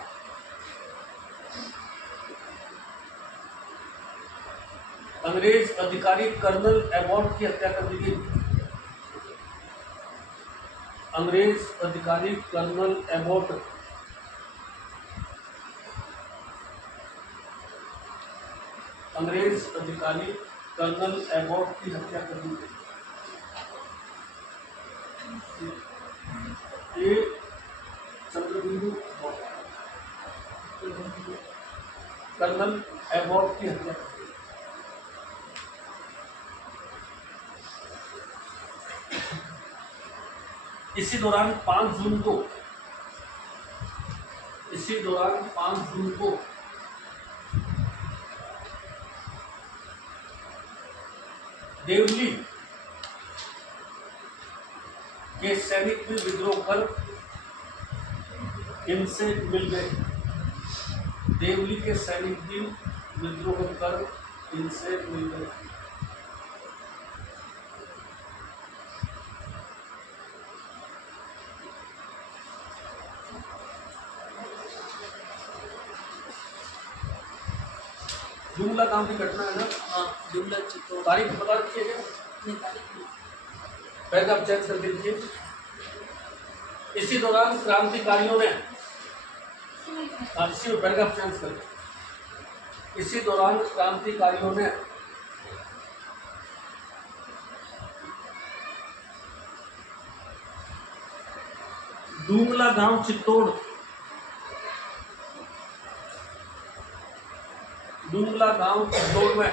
अंग्रेज अधिकारी कर्नल एबॉट की हत्या कर दी गई। अंग्रेज अधिकारी कर्नल एबॉट अंग्रेज अधिकारी कर्नल एबॉट की हत्या कर दी गई। ये चंद्रबिंदु कर्नल एबॉट की हत्या कर दी। इसी दौरान 5 जून को देवली के सैनिक भी विद्रोह कर इनसे मिल गए। देवली के सैनिक भी विद्रोह कर इनसे मिल गए। जुमला गांव की घटना है ना। हाँ, जुमला चित्तौड़। तारीख बता दीजिए क्या? नहीं, तारीख नहीं। पैराग्राफ चेंज कर दीजिए। इसी दौरान क्रांतिकारियों ने इसी पैराग्राफ चेंज कर। इसी दौरान क्रांतिकारियों ने डूंगला गांव चित्तौड़ में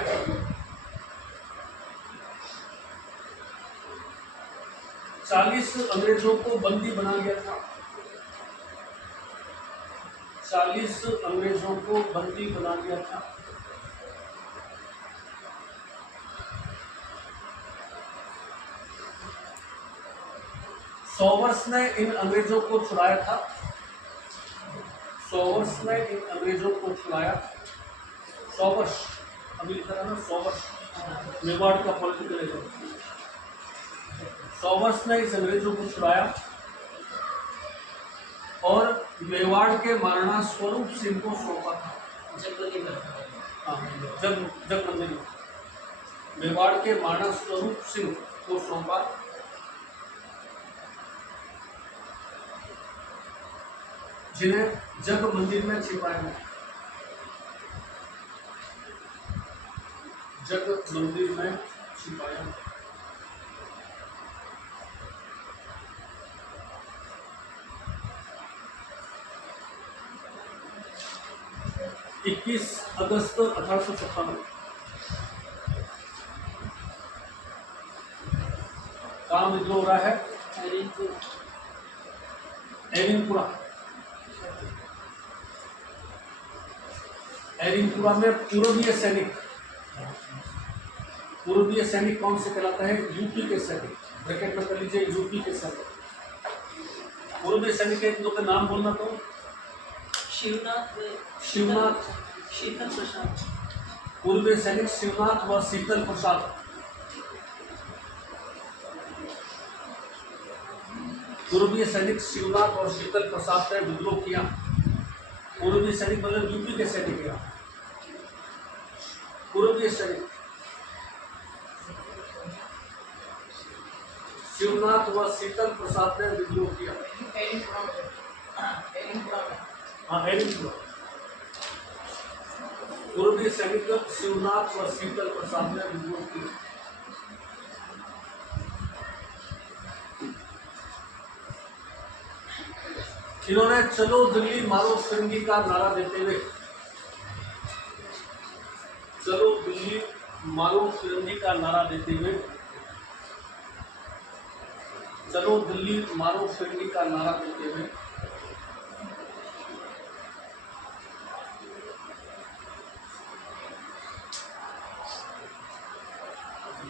40 अंग्रेजों को बंदी बना लिया था। 40 अंग्रेजों को बंदी बना लिया था। सॉवर्स ने इन अंग्रेजों को छुड़ाया था। सॉवर्स ने इन अंग्रेजों को छुड़ाया। सॉवर्स अभी लिखा था ना, सॉवर्स मेवाड़ का पॉलिटिकल एजेंट। सॉवर्स ने इस अंग्रेजों को छुड़ाया और मेवाड़ के महाराणा स्वरूप सिंह को सौंपा था। जगबंदी मेवाड़ के महाराणा स्वरूप सिंह को सौंपा, जिन्हें जग मंदिर में छिपाया गया। जग मंदिर में छिपाया। 21 अगस्त 1857 कहाँ विद्रोह हो रहा है? एरिनपुरा में पूर्वीय सैनिक कौन से कहलाता है? यूपी के सैनिक। ब्रैकेट में कर लीजिए, यूपी के सैनिक। पूर्वीय सैनिक एक दो के नाम बोलना तो शिवनाथ शीतल प्रसाद। पूर्वीय सैनिक शिवनाथ व शीतल प्रसाद। पूर्वीय सैनिक शिवनाथ और शीतल प्रसाद ने विद्रोह किया। पूर्वीय सैनिक मतलब यूपी के सैनिक किया। पूर्वीय सैनिक शिवनाथ व शीतल प्रसाद ने विद्रोह किया। हाँ, एरिनपुरा। पूर्वीय सैनिक शिवनाथ व शीतल प्रसाद ने विद्रोह किया। इन्होंने चलो दिल्ली मारो फिरंगी का नारा देते हुए चलो दिल्ली मारो फिरंगी का नारा देते हुए चलो दिल्ली मारो फिरंगी का नारा देते हुए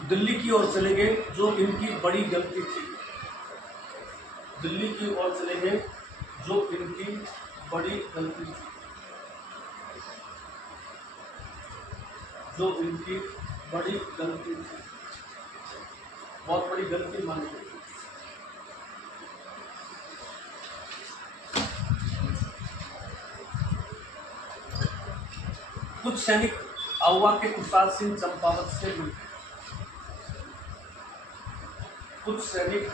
दिल्ली की ओर चले गए, जो इनकी बड़ी गलती थी। दिल्ली की ओर चले गए, जो इनकी बड़ी गलती थी। जो इनकी बड़ी गलती थी। बहुत बड़ी गलती मानी गई। कुछ सैनिक आउवा के कुशाल सिंह चंपावत से मिले। कुछ सैनिक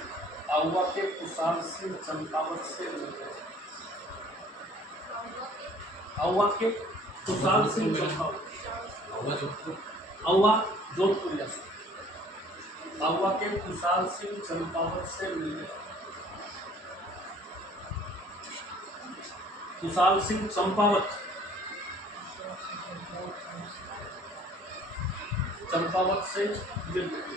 आउवा के कुशाल सिंह चंपावत से मिले। आउवा के कुशाल सिंह चंपावत, आउवा जोधपुर, आउवा के कुशाल सिंह चंपावत से मिले। कुशाल सिंह चंपावत, चंपावत से मिल गए।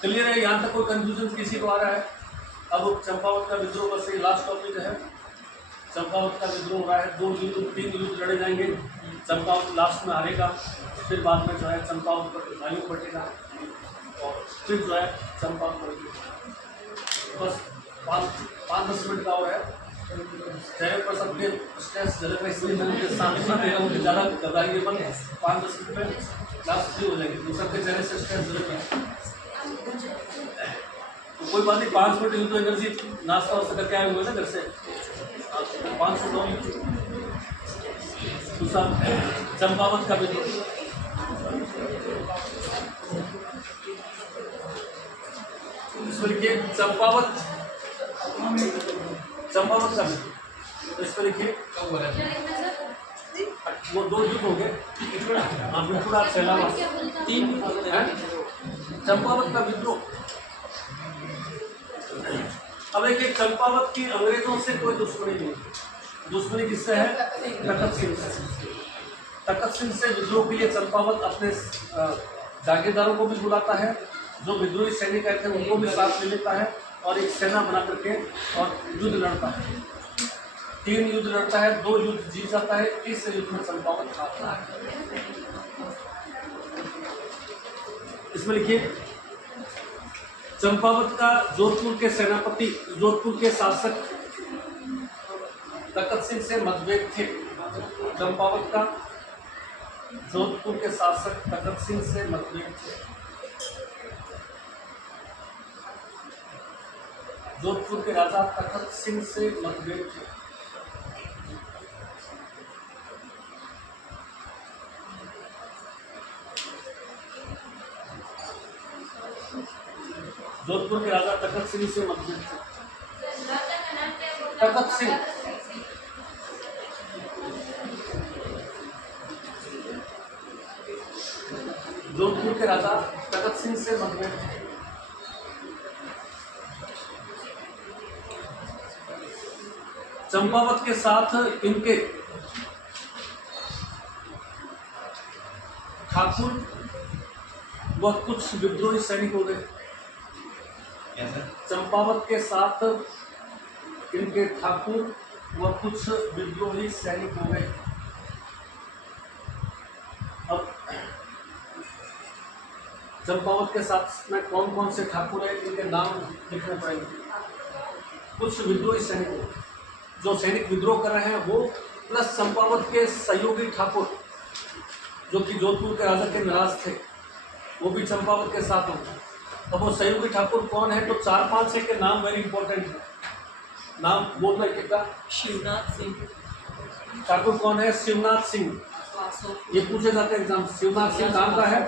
क्लियर है? यहाँ तक कोई कंफ्यूजन किसी को आ रहा है? अब चंपावत का विद्रोह बस ये लास्ट टॉपिक है। चंपावत का विद्रोह हो रहा है, 2 युद्ध 3 युद्ध लड़े जाएंगे। चंपावत लास्ट में हारेगा, फिर बाद में जो है चंपावत पर भाइयों बटेगा और फिर जो है चंपावत पड़ेगी। बस 5-10 मिनट का और है। चेहरे पर सबके स्ट्रेस चलेगा, इसलिए मैंने उनके सामने दे रहा हूँ कि ज़्यादा घबराइए मत। 5-10 मिनट में लास्ट फ्री हो जाएगी, तो सबके चेहरे से स्ट्रेस चलेगा। तो कोई बात नहीं, 5 मिनट तो एनर्जी नाश्ता वास्ता करके आए हुए ना घर से, 5 से 9 मिनट। दूसरा चंपावत का विद्रोह, इसमें लिखिए चंपावत का विद्रोह। इस पर लिखिए वो 2 युद्ध हो गए। हाँ बिल्कुल, आप सैलाब 3 चंपावत का विद्रोह। अब एक चंपावत की अंग्रेजों से कोई दुश्मनी नहीं, दुश्मनी किससे है? तखत सिंह से। तखत सिंह से विद्रोह के लिए चंपावत अपने जागीरदारों को भी बुलाता है, जो विद्रोही सैनिक आए थे उनको भी साथ ले लेता है और एक सेना बना करके और युद्ध लड़ता है। 3 युद्ध लड़ता है, 2 युद्ध जीत जाता है, तीसरे युद्ध में चंपावत हारता है। इसमें लिखिए चंपावत का जोधपुर के सेनापति, जोधपुर के शासक तखत सिंह से मतभेद थे। चंपावत का जोधपुर के शासक तखत सिंह से मतभेद थे। जोधपुर के राजा तखत सिंह से मतभेद थे। जोधपुर के राजा तखत सिंह से मतभेद थे। तखत सिंह जोधपुर के राजा तखत सिंह से मतभेद थे। चंपावत के साथ इनके ठाकुर व कुछ विद्रोही सैनिक हो गए। चंपावत के साथ इनके ठाकुर व कुछ विद्रोही सैनिक हो गए। अब चंपावत के साथ में कौन कौन से ठाकुर है, इनके नाम लिखने पड़ेंगे। कुछ विद्रोही सैनिक, जो सैनिक विद्रोह कर रहे हैं वो, प्लस चंपावत के सहयोगी ठाकुर जो कि जोधपुर के राजा के नाराज थे, वो भी चंपावत के साथ होंगे। अब वो सहयोगी ठाकुर कौन है? तो 4-5 है के नाम वेरी इंपॉर्टेंट है। नाम बोलना एक का। शिवनाथ सिंह ठाकुर कौन है? शिवनाथ सिंह। ये पूछे जाते हैं एग्जाम। शिवनाथ सिंह नाम का है?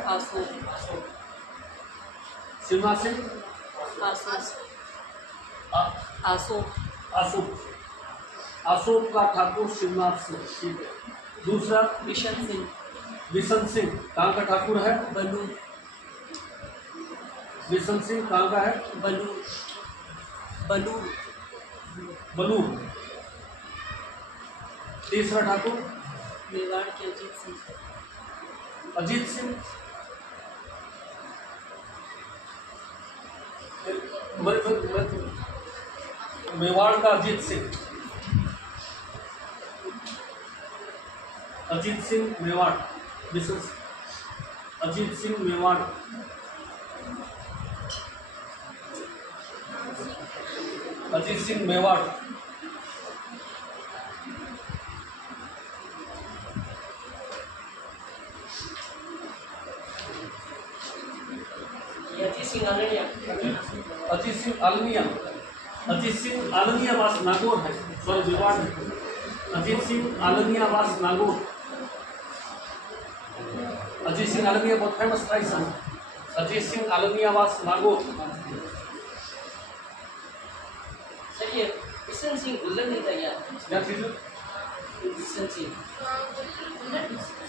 शिवनाथ सिंह अशोक का ठाकुर शिवनाथ सिंह, ठीक है। दूसरा बिशन सिंह कहाँ का ठाकुर है? बलू बिशन सिंह कहाँ का है? बलू। तीसरा ठाकुर मेवाड़ के अजीत सिंह। मेवाड़ का अजीत सिंह मेवाड़। अजीत सिंह मेवाड़। अजीत सिंह मेवाड़। सिंह आलड़िया अजीत सिंह आलनिया, अजीत सिंह आलनिया वास नागौर है, सॉरी विवाद है। अजीत सिंह आलनिया वास नागौर, अजीत सिंह आलनिया बहुत फेमस था इस समय। अजीत सिंह आलनिया वास नागौर। सर ये बिशन सिंह गुल्लर नहीं था क्या चीज? बिशन सिंह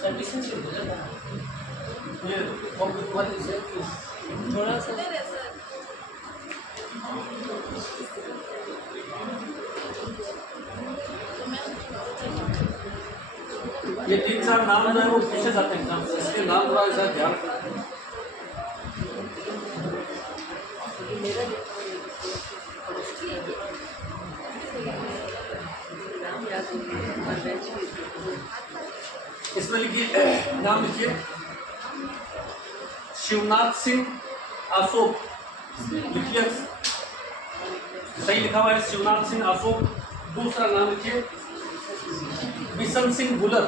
सर बिशन सिंह गुल्लर था ये थोड़ा सा ये 3-4 नाम जो है वो पूछे जाते हैं एग्जाम से, इसलिए नाम थोड़ा सा ध्यान रखें। इसमें लिखिए, नाम लिखिए शिवनाथ सिंह अशोक, लिखिए सही लिखा हुआ है शिवनाथ सिंह अशोक। दूसरा नाम लिखिए बिशन सिंह गुलर,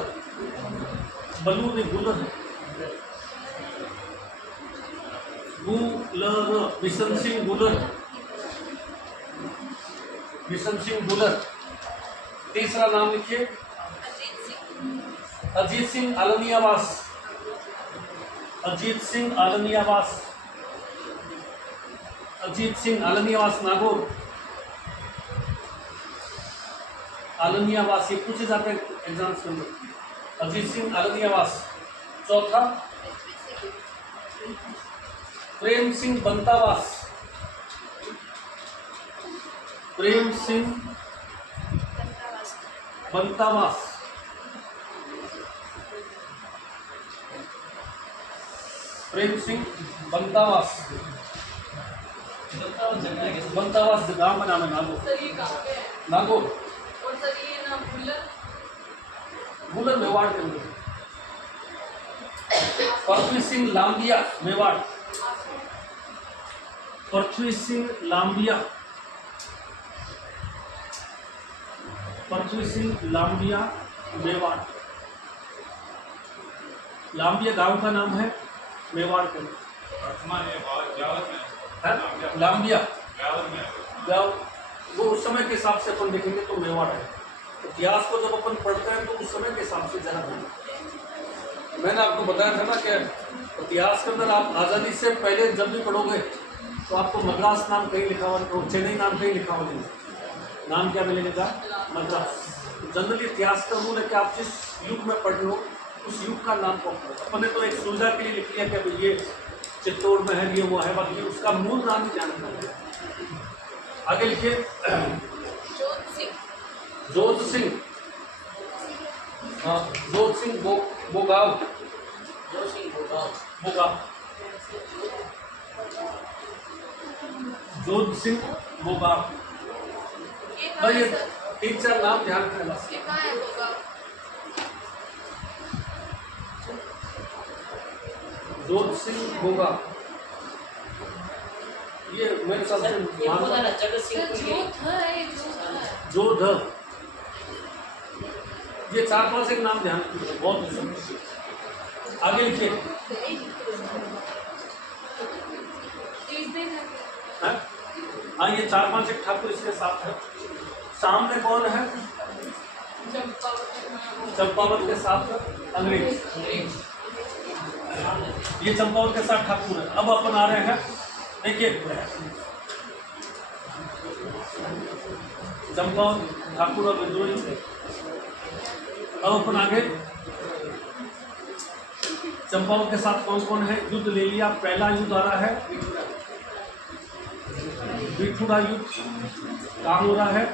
बलू ने गुलर, गुलर, बिशन सिंह गुलर, बिशन सिंह गुलर। तीसरा नाम लिखिए अजीत सिंह आलनियावास, अजीत सिंह आलनियावास, अजीत सिंह आलनियावास नागौर, आलनियावास ये पूछे जाते हैं एग्जाम्स के अंदर, अजीत सिंह आलनियावास। चौथा प्रेम सिंह बंतावास, प्रेम सिंह बंतावास, प्रेम सिंह बंतावास, बंतावास गांव का नाम है नागौर, सर ये कहाँ पे है? नागौर और सर ये नाम गुल्लर गुलर मेवाड़ के अंदर। पृथ्वी सिंह लांबिया मेवाड़, पृथ्वी सिंह लांबिया, पृथ्वी सिंह लांबिया मेवाड़, लांबिया गांव का नाम है मेवाड़ के अंदर। लांबिया गांव वो उस समय के हिसाब से अपन देखेंगे तो मेवाड़ है। इतिहास को जब अपन पढ़ते हैं तो उस समय के हिसाब से जन्म है। मैंने आपको बताया था ना कि इतिहास के अंदर आप आज़ादी से पहले जब भी पढ़ोगे तो आपको मद्रास नाम कहीं लिखा हुआ और चेन्नई नाम कहीं लिखा हुआ नहीं, नाम क्या मिलेगा? मद्रास। जनरली इतिहास का रूल है कि आप जिस युग में पढ़ लो उस युग का नाम को पढ़ो। अपन ने तो एक सुविधा के लिए लिख लिया कि ये चित्तौड़ में है, ये वो है, बाकी उसका मूल नाम ही जानना है। आगे लिखिए जोत सिंह जोत सिंह, हाँ जोत सिंह बोगाव, जो सिंह होगा बोगाव, जोत सिंह बोगाव। ये कहाँ भाई है ये सर? 3-4 नाम ध्यान रखना बस। ये कहाँ है होगा? जोत सिंह बोगा, ये मेरे साथ सर ये बोला से ना जगत सिंह सर जोत है, एक जोत है। जोध, ये 4-5 एक नाम ध्यान रखिए, बहुत अच्छा। आगे लिखिए हैं? हाँ ये 4-5 एक ठाकुर इसके साथ है। सामने कौन है? चंपावत के साथ अंग्रेज, ये चंपावत के साथ ठाकुर है। अब अपन आ रहे हैं, देखिए चंपावत ठाकुर और विद्रोही। अब अपन आगे चंपावत के साथ कौन कौन है? युद्ध ले लिया, पहला युद्ध आ रहा है बिठूरा युद्ध। कहाँ हो रहा है?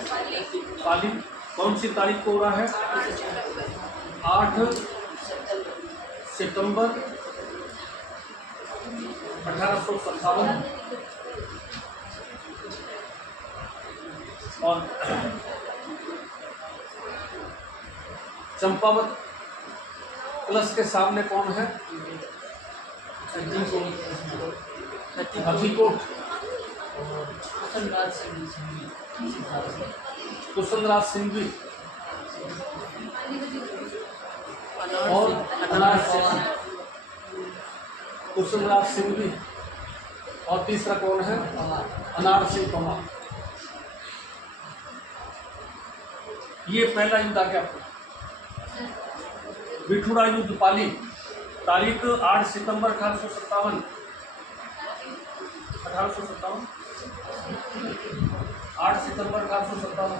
पाली। कौन सी तारीख को हो रहा है? 8 सितंबर 1857। और चंपावत प्लस के सामने कौन है? हथीकोट, कुशलराज सिंह कुशलराज सिंघवी और अनार कुशलराज सिंघवी और तीसरा कौन है? अनार सिंह तोमर। ये पहला युद्ध आ गया। बिठूरा युद्ध पाली, तारीख 8 सितंबर 1857। 1857, 8 सितंबर 1857।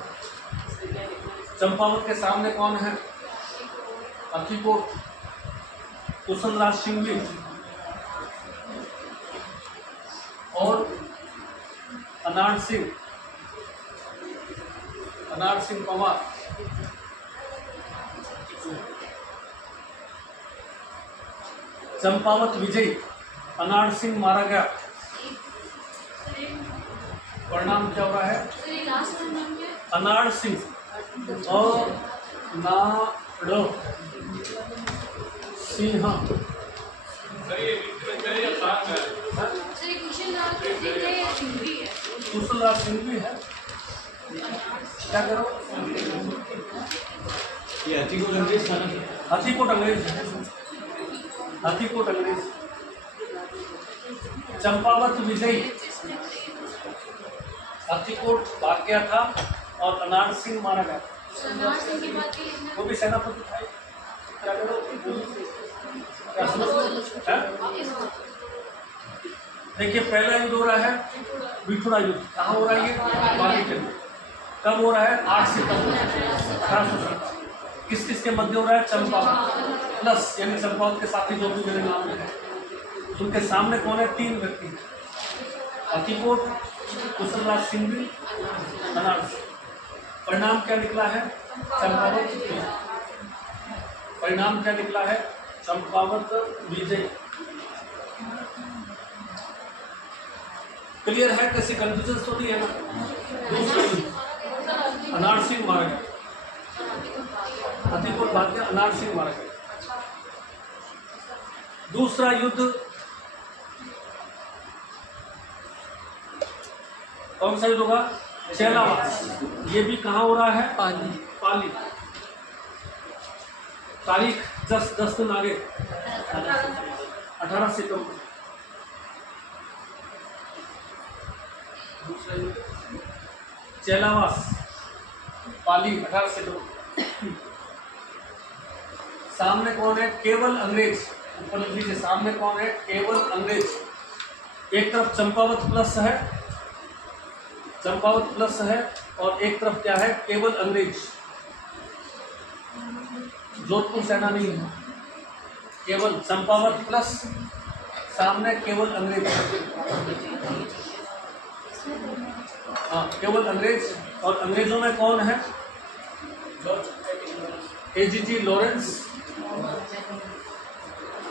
चंपावत के सामने कौन है? अखीकोट, कुशलराज सिंघवी और अनार सिंह पंवार। चंपावत विजय, अनार सिंह मारा गया। परिणाम क्या हो रहा है? अनार सिंह और नाड़ सिंह। कुशलराज सिंघवी है। क्या करो? ये हाथीकोट अंग्रेज था ना? हाथीकोट अंग्रेज है। हाथीकोट अंग्रेज। चंपावत विजयी, हाथीकोट भाग गया था और अनार सिंह मारा गया। वो भी सेनापति था। क्या करो? क्या समझते हैं? देखिए पहला युद्ध हो रहा है बिठूरा युद्ध। कहाँ हो रहा है ये? पाली के अंदर। कब हो रहा है? 8 सितंबर 1857। किस किस के मध्य हो रहा है? चंपावत प्लस यानी चंपावत के साथी जो भी मेरे नाम है। उनके सामने कौन है? 3 व्यक्ति, हाथीकोट, कुशलराज सिंघवी, अनार सिंह। परिणाम क्या निकला है? चंपावत विजय। परिणाम क्या निकला है? चंपावत विजय। क्लियर है? कैसे कंफ्यूजन तो नहीं है ना? दूसरा युद्ध, अनार सिंह मारा गया। हाथीकोट भाग गया, अनार सिंह मारा गया। दूसरा युद्ध कौन सा युद्ध होगा? चेलावास। ये भी कहाँ हो रहा है? पाली। तारीख 10 दिन आगे, 18 सितंबर। दूसरा युद्ध चेलावास, पाली, 18 सितंबर। सामने कौन है? केवल अंग्रेज। ऊपर लिख लीजिए, सामने कौन है? केवल अंग्रेज। एक तरफ चंपावत प्लस है, चंपावत प्लस है, और एक तरफ क्या है? केवल अंग्रेज। जोधपुर सेना नहीं है, केवल चंपावत प्लस, सामने केवल अंग्रेज। हाँ, केवल अंग्रेज। और अंग्रेजों में कौन है? एजीजी लॉरेंस,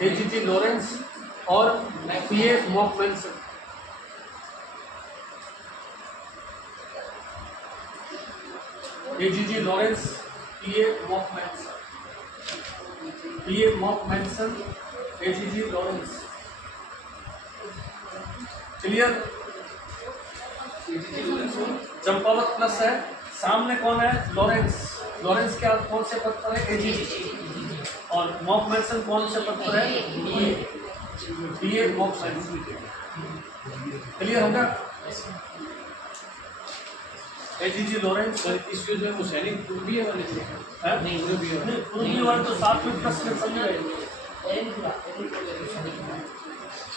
एजीजी लॉरेंस और PA Monck Mason. AGG Lawrence, PA Monck Mason, PA Monck Mason, AGG Lawrence. Clear? Champawat plus है, सामने कौन है? लॉरेंस। लॉरेंस क्या कौन से पद पर है? एजीजी। और मॉकमेंसन कौन से पद पर है? पीए मॉकमेंसन। क्लियर हो गया? AGG Lawrence. इसके जो है वो सैनिक पूर्वी वाले थे? नहीं, पूर्वी वाले तो 7वीं प्लस में समझ गए,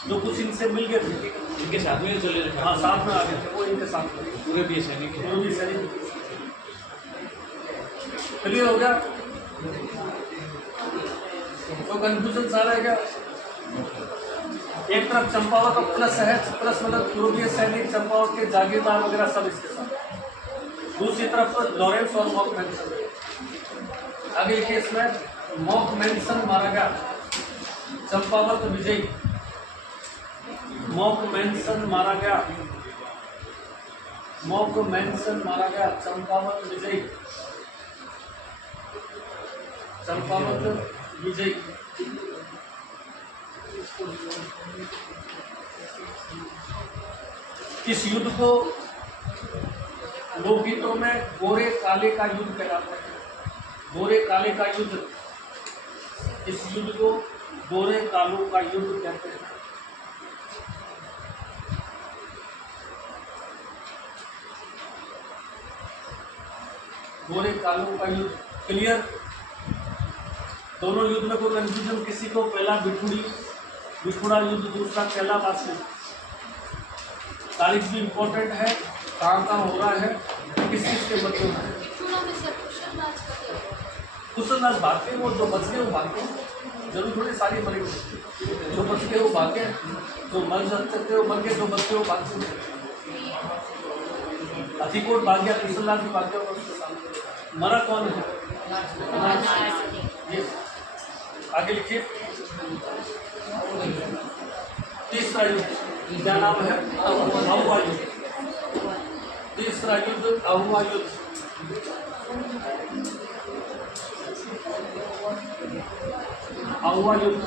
जो कुछ इनसे मिल गए थे। इनके साथ में चले रखा? हाँ, साथ में आ गए थे, वो इनके साथ में। पूरे भी सैनिक है? पूर्वी सैनिक। क्लियर हो गया? तो कंफ्यूजन सारा है क्या? एक तरफ चंपावत और प्लस है, प्लस मतलब पूर्वीय सैनिक, चंपावत के जागीरदार वगैरह सब इसके साथ। दूसरी तरफ लॉरेंस और मॉकमेंसन। आगे लिखिए इसमें, मॉकमेंसन मारा गया, चंपावत विजय। मॉकमेंसन मारा गया, मॉकमेंसन मारा गया, चंपावत विजय, चंपावत विजय। इस युद्ध को लोकगीतों में गोरे काले का युद्ध कहलाता है। गोरे काले का युद्ध, इस युद्ध को गोरे कालों का युद्ध कहते हैं। गोरे कालों का युद्ध क्लियर। दोनों युद्ध में कोई कंफ्यूजन किसी को? पहला बिठुड़ा युद्ध, दूसरा कैलाबासी। तारीख भी इम्पोर्टेंट है, कहाँ हो रहा है, किस किस के बच्चे हैं। चूड़ा में से कुशल राज का क्या हुआ? कुशलदास भागे, वो जो बच गए वो भागे, जरूर थोड़ी सारी मरे। जो बच गए वो भागे, जो मर सकते थे वो मर गए, जो बच गए वो भागे। अधिकोट भाग गया, कुशलदास भी भाग गया उसके सामने। मरा कौन है? ये आगे लिखिए। तीसरा युद्ध क्या नाम है? अहुआ युद्ध। तीसरा युद्ध अहुआ युद्ध। अहुआ युद्ध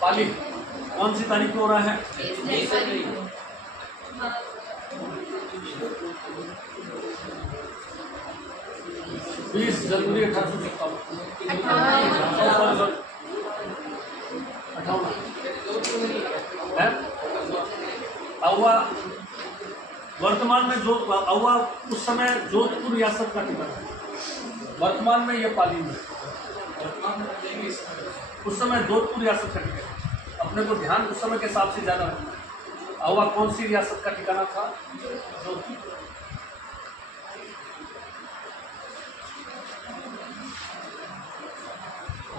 पाली कौन सी तारीख को हो रहा है? 20 जनवरी 1858 अहुआ वर्तमान में जो अहुआ उस समय जोधपुर रियासत का ठिकाना है। वर्तमान में ये पाली में, उस समय जोधपुर रियासत का ठिकाना। अपने को ध्यान उस समय के हिसाब से जाना है। अहुआ कौन सी रियासत का ठिकाना था? जोधपुर।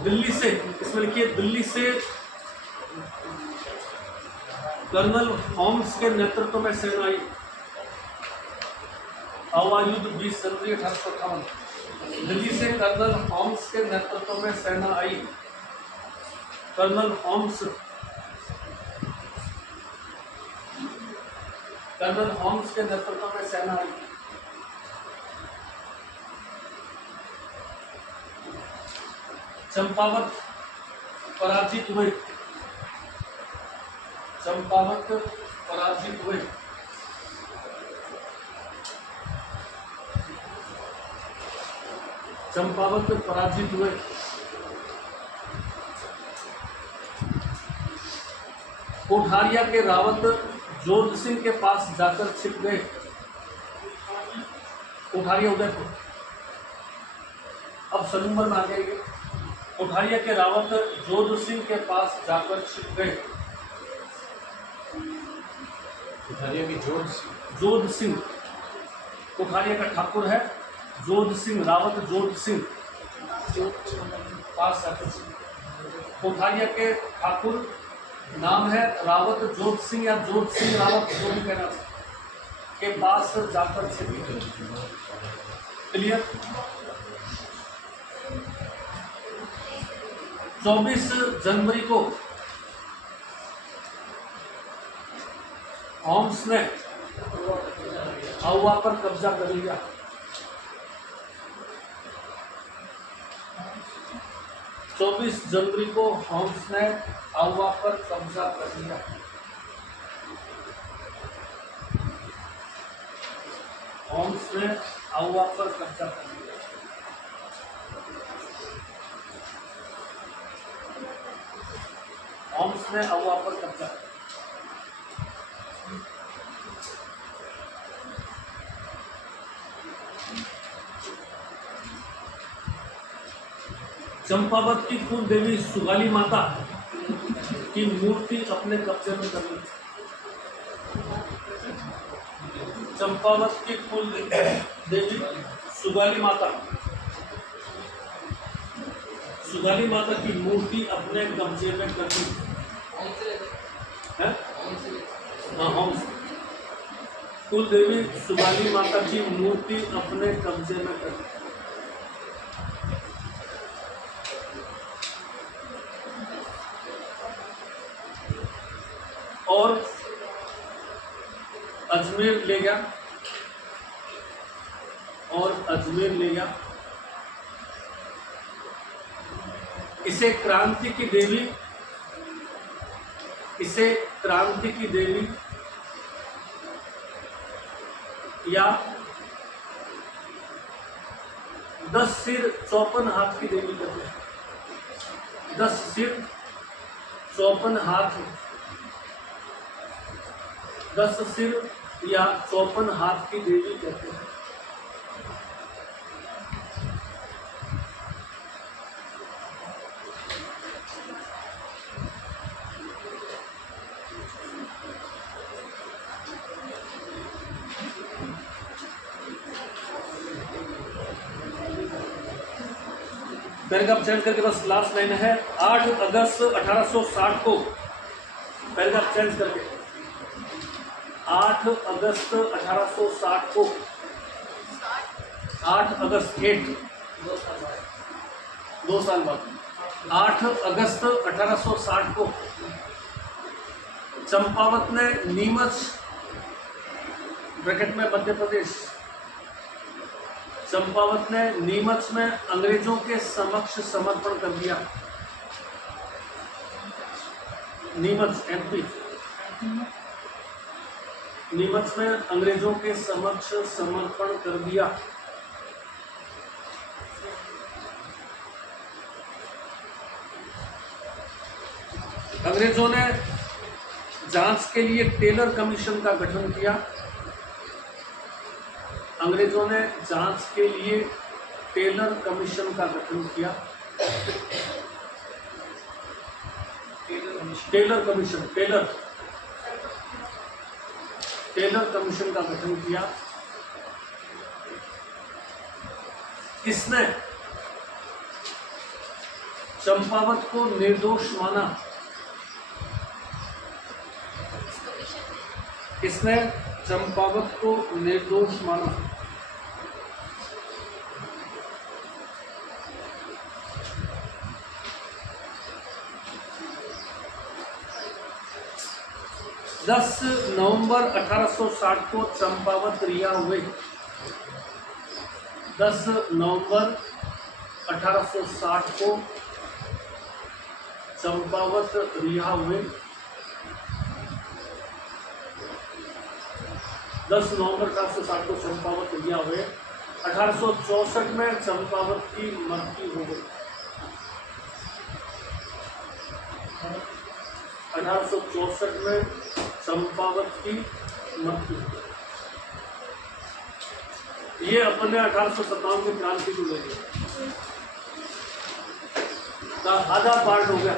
दिल्ली से, इसमें लिखिए दिल्ली से कर्नल होम्स के नेतृत्व में सेना आई। अहुआ युद्ध 20 जनवरी 1858। दिल्ली से कर्नल होम्स के नेतृत्व में सेना आई। कर्नल होम्स के नेतृत्व में सेना आई। चंपावत पराजित हुए। चंपावत पराजित हुए। चंपावत पराजित हुए। कोठारिया के रावत जोध सिंह के पास जाकर छिप गए। कोठारिया उदयपुर, अब सलूमर में आ जाएंगे। कोठारिया के रावत जोध सिंह के पास जाकर छिप गए। कोठारिया की जोध सिंह, कोठारिया का ठाकुर है जोध सिंह, रावत जोध सिंह पास जाकर कोठारिया के ठाकुर नाम है रावत जोध सिंह या जोध सिंह रावत, जो भी कहना के पास जाकर छिप गए। क्लियर। 24 जनवरी को होम्स ने अहुआ पर कब्जा कर लिया। जनवरी को होम्स ने अहुआ पर कब्जा कर लिया। होम्स ने अहुआ पर कब्जा कर लिया। होम्स ने अहुआ पर कब्जा। चंपावत की कुल देवी सुगाली माता की मूर्ति अपने कब्जे में कर ली। चंपावत की कुल देवी सुगाली माता की मूर्ति अपने कब्जे में कर ली है। होम्स कुल देवी सुगाली माता की मूर्ति अपने कब्जे में कर ली। और अजमेर ले गया, इसे क्रांति की देवी या 10 सिर 54 हाथ की देवी कहते हैं। 10 सिर 54 हाथ, 10 सिर या 54 हाथ की देवी कहते हैं। पैराग्राफ चेंज करके बस लास्ट लाइन है 8 अगस्त 1860 को, पैराग्राफ चेंज करके 8 अगस्त 1860 को, 8 अगस्त 8 2 साल बाद 8 अगस्त 1860 को चंपावत ने नीमच ब्रैकेट में मध्य प्रदेश, चंपावत ने नीमच में अंग्रेजों के समक्ष समर्पण कर दिया। नीमच एमपी, नीमच में अंग्रेजों के समक्ष समर्पण कर दिया। अंग्रेजों ने जांच के लिए टेलर कमीशन का गठन किया। अंग्रेजों ने जांच के लिए टेलर कमीशन का गठन किया। टेलर कमीशन, टेलर कमीशन का गठन किया। किसने चंपावत को निर्दोष माना? किसने चंपावत को निर्दोष माना? दस नवंबर 1860 को चंपावत रिहा हुए। 10 नवंबर 1860 को चंपावत रिहा हुए। 10 नवंबर 1860 को चंपावत रिहा हुए। 1864 में चंपावत की मृत्यु हो गई। 1864 में चंपावत की मृत्यु। ये अपने 1857 की क्रांति को ले लिया, आधा पार्ट हो गया।